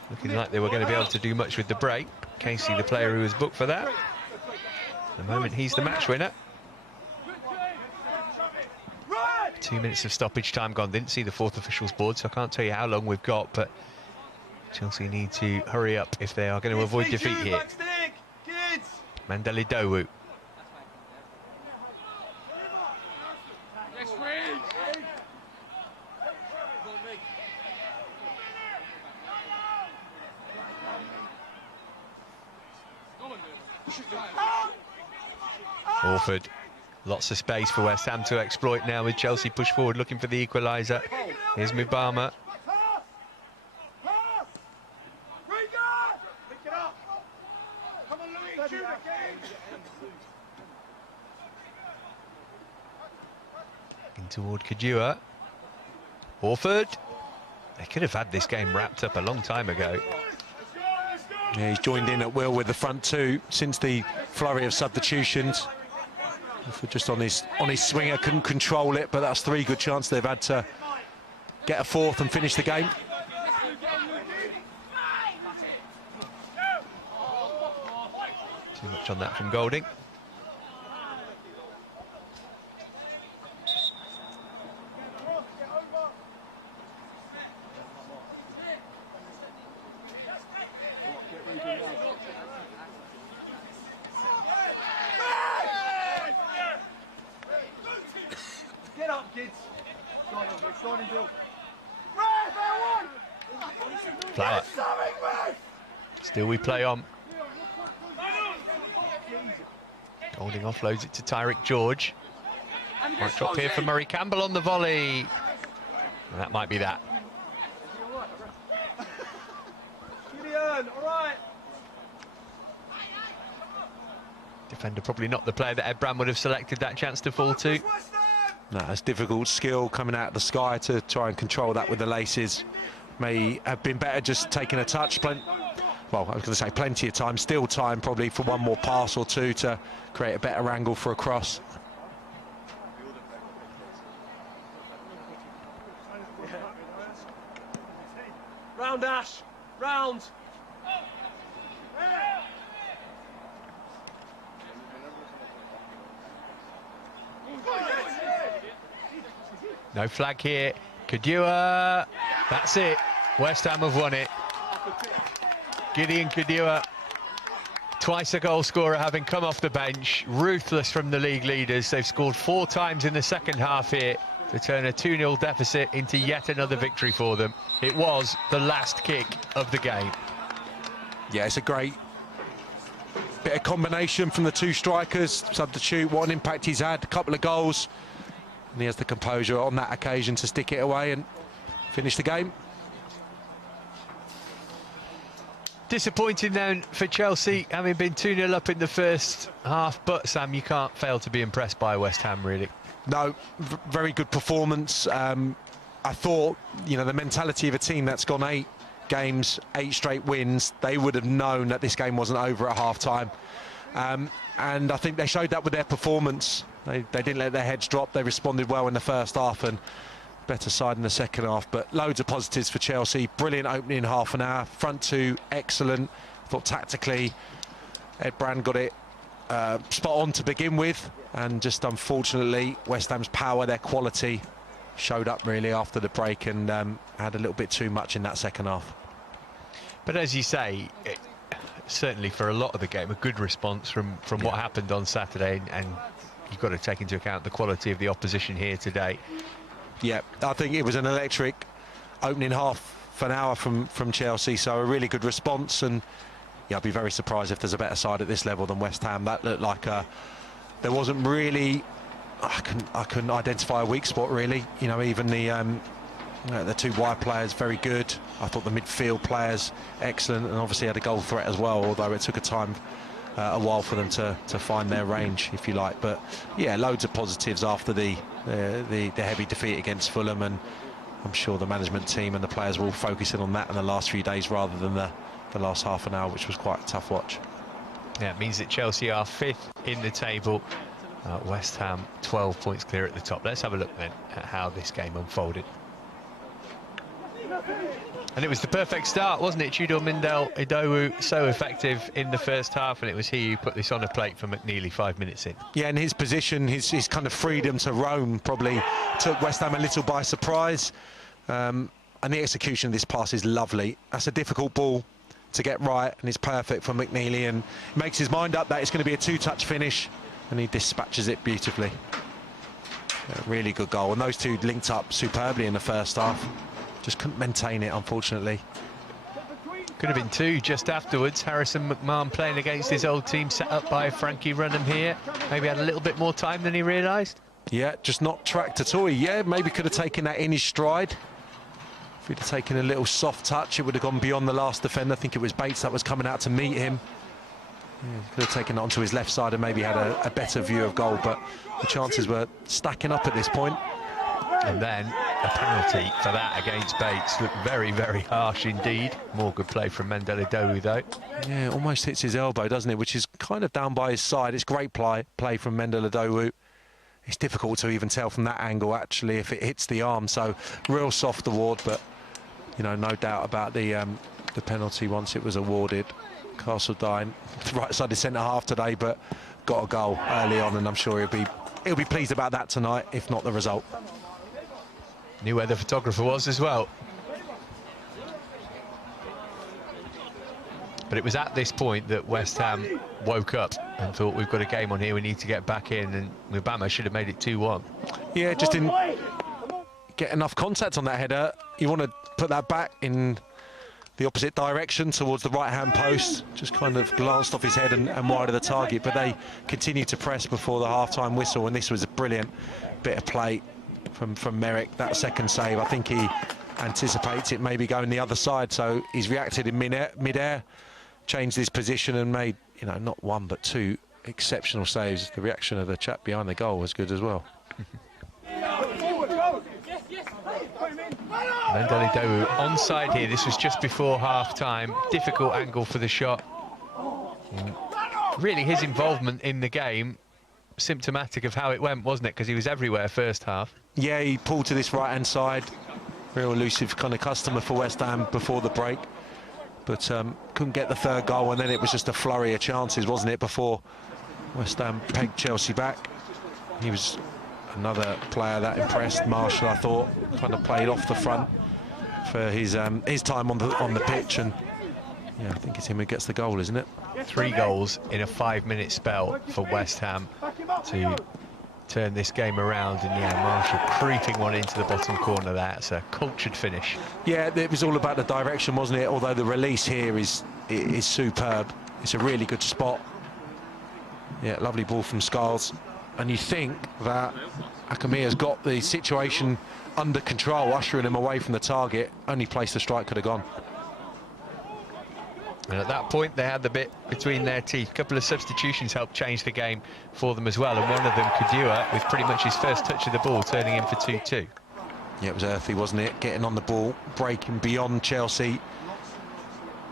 looking like they were going to be able to do much with the break. Casey, the player who was booked for that. At the moment, he's the match winner. 2 minutes of stoppage time gone. Didn't see the fourth officials board, so I can't tell you how long we've got, but Chelsea need to hurry up if they are going to avoid defeat here. Mandela Dowu. Orford, lots of space for West Ham to exploit now with Chelsea push forward looking for the equaliser. Here's Mubama. In toward Kadua. Orford. They could have had this game wrapped up a long time ago. Yeah, he's joined in at will with the front two since the flurry of substitutions. Just on his swinger, couldn't control it, but that's 3 good chances they've had to get a fourth and finish the game. Too much on that from Golding. Flower. Still we play on. Golding offloads it to Tyrick George. Might drop here for Murray Campbell on the volley. And that might be that. Defender probably not the player that Ed Brand would have selected that chance to fall to. No, it's difficult skill coming out of the sky to try and control that with the laces. May have been better just taking a touch. well, I was going to say plenty of time, still time probably for one more pass or two to create a better angle for a cross. Round, Ash, round. No flag here. Kadewere, that's it. West Ham have won it. Gideon Kadewere, twice a goal scorer, having come off the bench. Ruthless from the league leaders. They've scored 4 times in the second half here to turn a 2-0 deficit into yet another victory for them. It was the last kick of the game. Yeah, it's a great bit of combination from the two strikers. Substitute, what an impact he's had, a couple of goals. And he has the composure on that occasion to stick it away and finish the game. Disappointing then for Chelsea, having been 2-0 up in the first half. But, Sam, you can't fail to be impressed by West Ham, really. No, very good performance. I thought, you know, the mentality of a team that's gone 8 games, 8 straight wins, they would have known that this game wasn't over at half-time. And I think they showed that with their performance. They didn't let their heads drop. They responded well in the first half and better side in the second half. But loads of positives for Chelsea. Brilliant opening half an hour. Front two, excellent. I thought tactically, Ed Brand got it spot on to begin with. And just unfortunately, West Ham's power, their quality, showed up really after the break and had a little bit too much in that second half. But as you say, certainly for a lot of the game, a good response from what happened on Saturday, and you've got to take into account the quality of the opposition here today. Yeah, I think it was an electric opening half an hour from Chelsea, so a really good response. And yeah, I'd be very surprised if there's a better side at this level than West Ham. That looked like there wasn't really, I couldn't identify a weak spot really. You know, even the two wide players very good. I thought the midfield players excellent, and obviously had a goal threat as well, although it took a while for them to find their range, if you like. But yeah, loads of positives after the heavy defeat against Fulham, and I'm sure the management team and the players will focus in on that in the last few days rather than the last half an hour, which was quite a tough watch. Yeah, it means that Chelsea are 5th in the table. West Ham 12 points clear at the top. Let's have a look then at how this game unfolded. And it was the perfect start, wasn't it? Tudor Mindell Idowu, so effective in the first half, and it was he who put this on a plate for McNeely 5 minutes in. Yeah, and his position, his kind of freedom to roam probably took West Ham a little by surprise. And the execution of this pass is lovely. That's a difficult ball to get right, and it's perfect for McNeely, and makes his mind up that it's going to be a 2-touch finish, and he dispatches it beautifully. Really good goal, and those two linked up superbly in the first half. Just couldn't maintain it, unfortunately. Could have been 2 just afterwards. Harrison McMahon playing against his old team, set up by Frankie Runham here. Maybe had a little bit more time than he realised. Yeah, just not tracked at all. Yeah, maybe could have taken that in his stride. If he'd have taken a little soft touch, it would have gone beyond the last defender. I think it was Bates that was coming out to meet him. Yeah, could have taken it onto his left side and maybe had a better view of goal, but the chances were stacking up at this point. And then a penalty for that against Bates. Looked very, very harsh indeed. More good play from Mindell Idowu though. Yeah, almost hits his elbow, doesn't it? Which is kind of down by his side. It's great play from Mindell Idowu. It's difficult to even tell from that angle actually if it hits the arm. So real soft award, but you know, no doubt about the penalty once it was awarded. Castledine, right side of centre half today, but got a goal early on, and I'm sure he'll be pleased about that tonight, if not the result. Knew where the photographer was as well. But it was at this point that West Ham woke up and thought, we've got a game on here, we need to get back in, and Mubama should have made it 2-1. Yeah, just didn't get enough contact on that header. You want to put that back in the opposite direction towards the right-hand post. Just kind of glanced off his head and wide of the target, but they continued to press before the half-time whistle, and this was a brilliant bit of play from Merrick. That second save, I think he anticipates it maybe going the other side, so he's reacted in mid-air, changed his position and made, you know, not 1 but 2 exceptional saves. The reaction of the chap behind the goal was good as well. Mendelidou onside here. This was just before half-time. Difficult angle for the shot. And really, his involvement in the game, symptomatic of how it went, wasn't it? Because he was everywhere first half. Yeah, he pulled to this right-hand side. Real elusive kind of customer for West Ham before the break. But couldn't get the third goal, and then it was just a flurry of chances, wasn't it, before West Ham pegged Chelsea back. He was another player that impressed. Marshall, I thought, kind of played off the front for his time on the pitch, and yeah, I think it's him who gets the goal, isn't it? 3 goals in a 5-minute spell for West Ham to turn this game around, and yeah, Marshall creeping one into the bottom corner there. It's a cultured finish. Yeah, it was all about the direction, wasn't it? Although the release here is superb. It's a really good spot. Yeah, lovely ball from Scarles. And you think that Hakimi's got the situation under control, ushering him away from the target. Only place the strike could have gone. And at that point, they had the bit between their teeth. A couple of substitutions helped change the game for them as well. And one of them, Kadewere, with pretty much his first touch of the ball, turning in for 2-2. Yeah, it was earthy, wasn't it? Getting on the ball, breaking beyond Chelsea.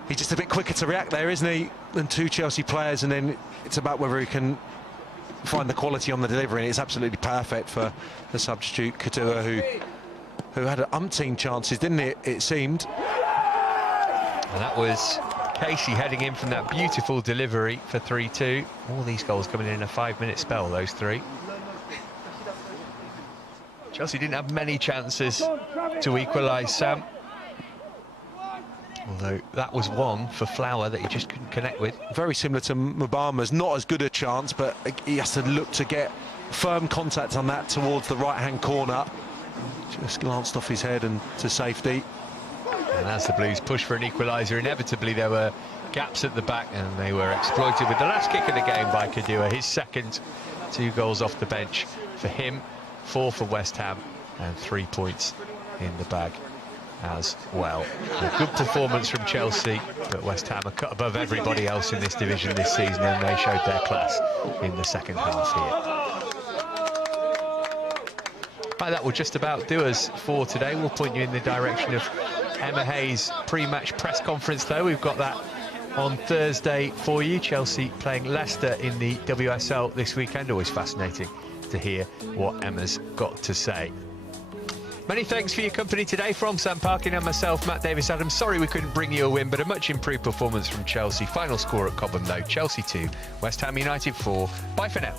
He's just a bit quicker to react there, isn't he, than 2 Chelsea players. And then it's about whether he can find the quality on the delivery. And it's absolutely perfect for the substitute, Kadewere, who had umpteen chances, didn't it? It seemed. And that was Casey heading in from that beautiful delivery for 3-2. All these goals coming in a 5-minute spell, those 3. Chelsea didn't have many chances to equalise, Sam. Although that was one for Flower that he just couldn't connect with. Very similar to Mbama's, not as good a chance, but he has to look to get firm contact on that towards the right-hand corner. Just glanced off his head and to safety. And as the Blues push for an equaliser, inevitably there were gaps at the back, and they were exploited with the last kick of the game by Kadewere. His second, 2 goals off the bench for him, 4 for West Ham, and 3 points in the bag as well. A good performance from Chelsea, but West Ham are cut above everybody else in this division this season, and they showed their class in the second half here. Right, that will just about do us for today. We'll point you in the direction of Emma Hayes' pre-match press conference, though. We've got that on Thursday for you. Chelsea playing Leicester in the WSL this weekend. Always fascinating to hear what Emma's got to say. Many thanks for your company today from Sam Parkin and myself, Matt Davis-Adams. Sorry we couldn't bring you a win, but a much improved performance from Chelsea. Final score at Cobham, though, Chelsea 2, West Ham United 4. Bye for now.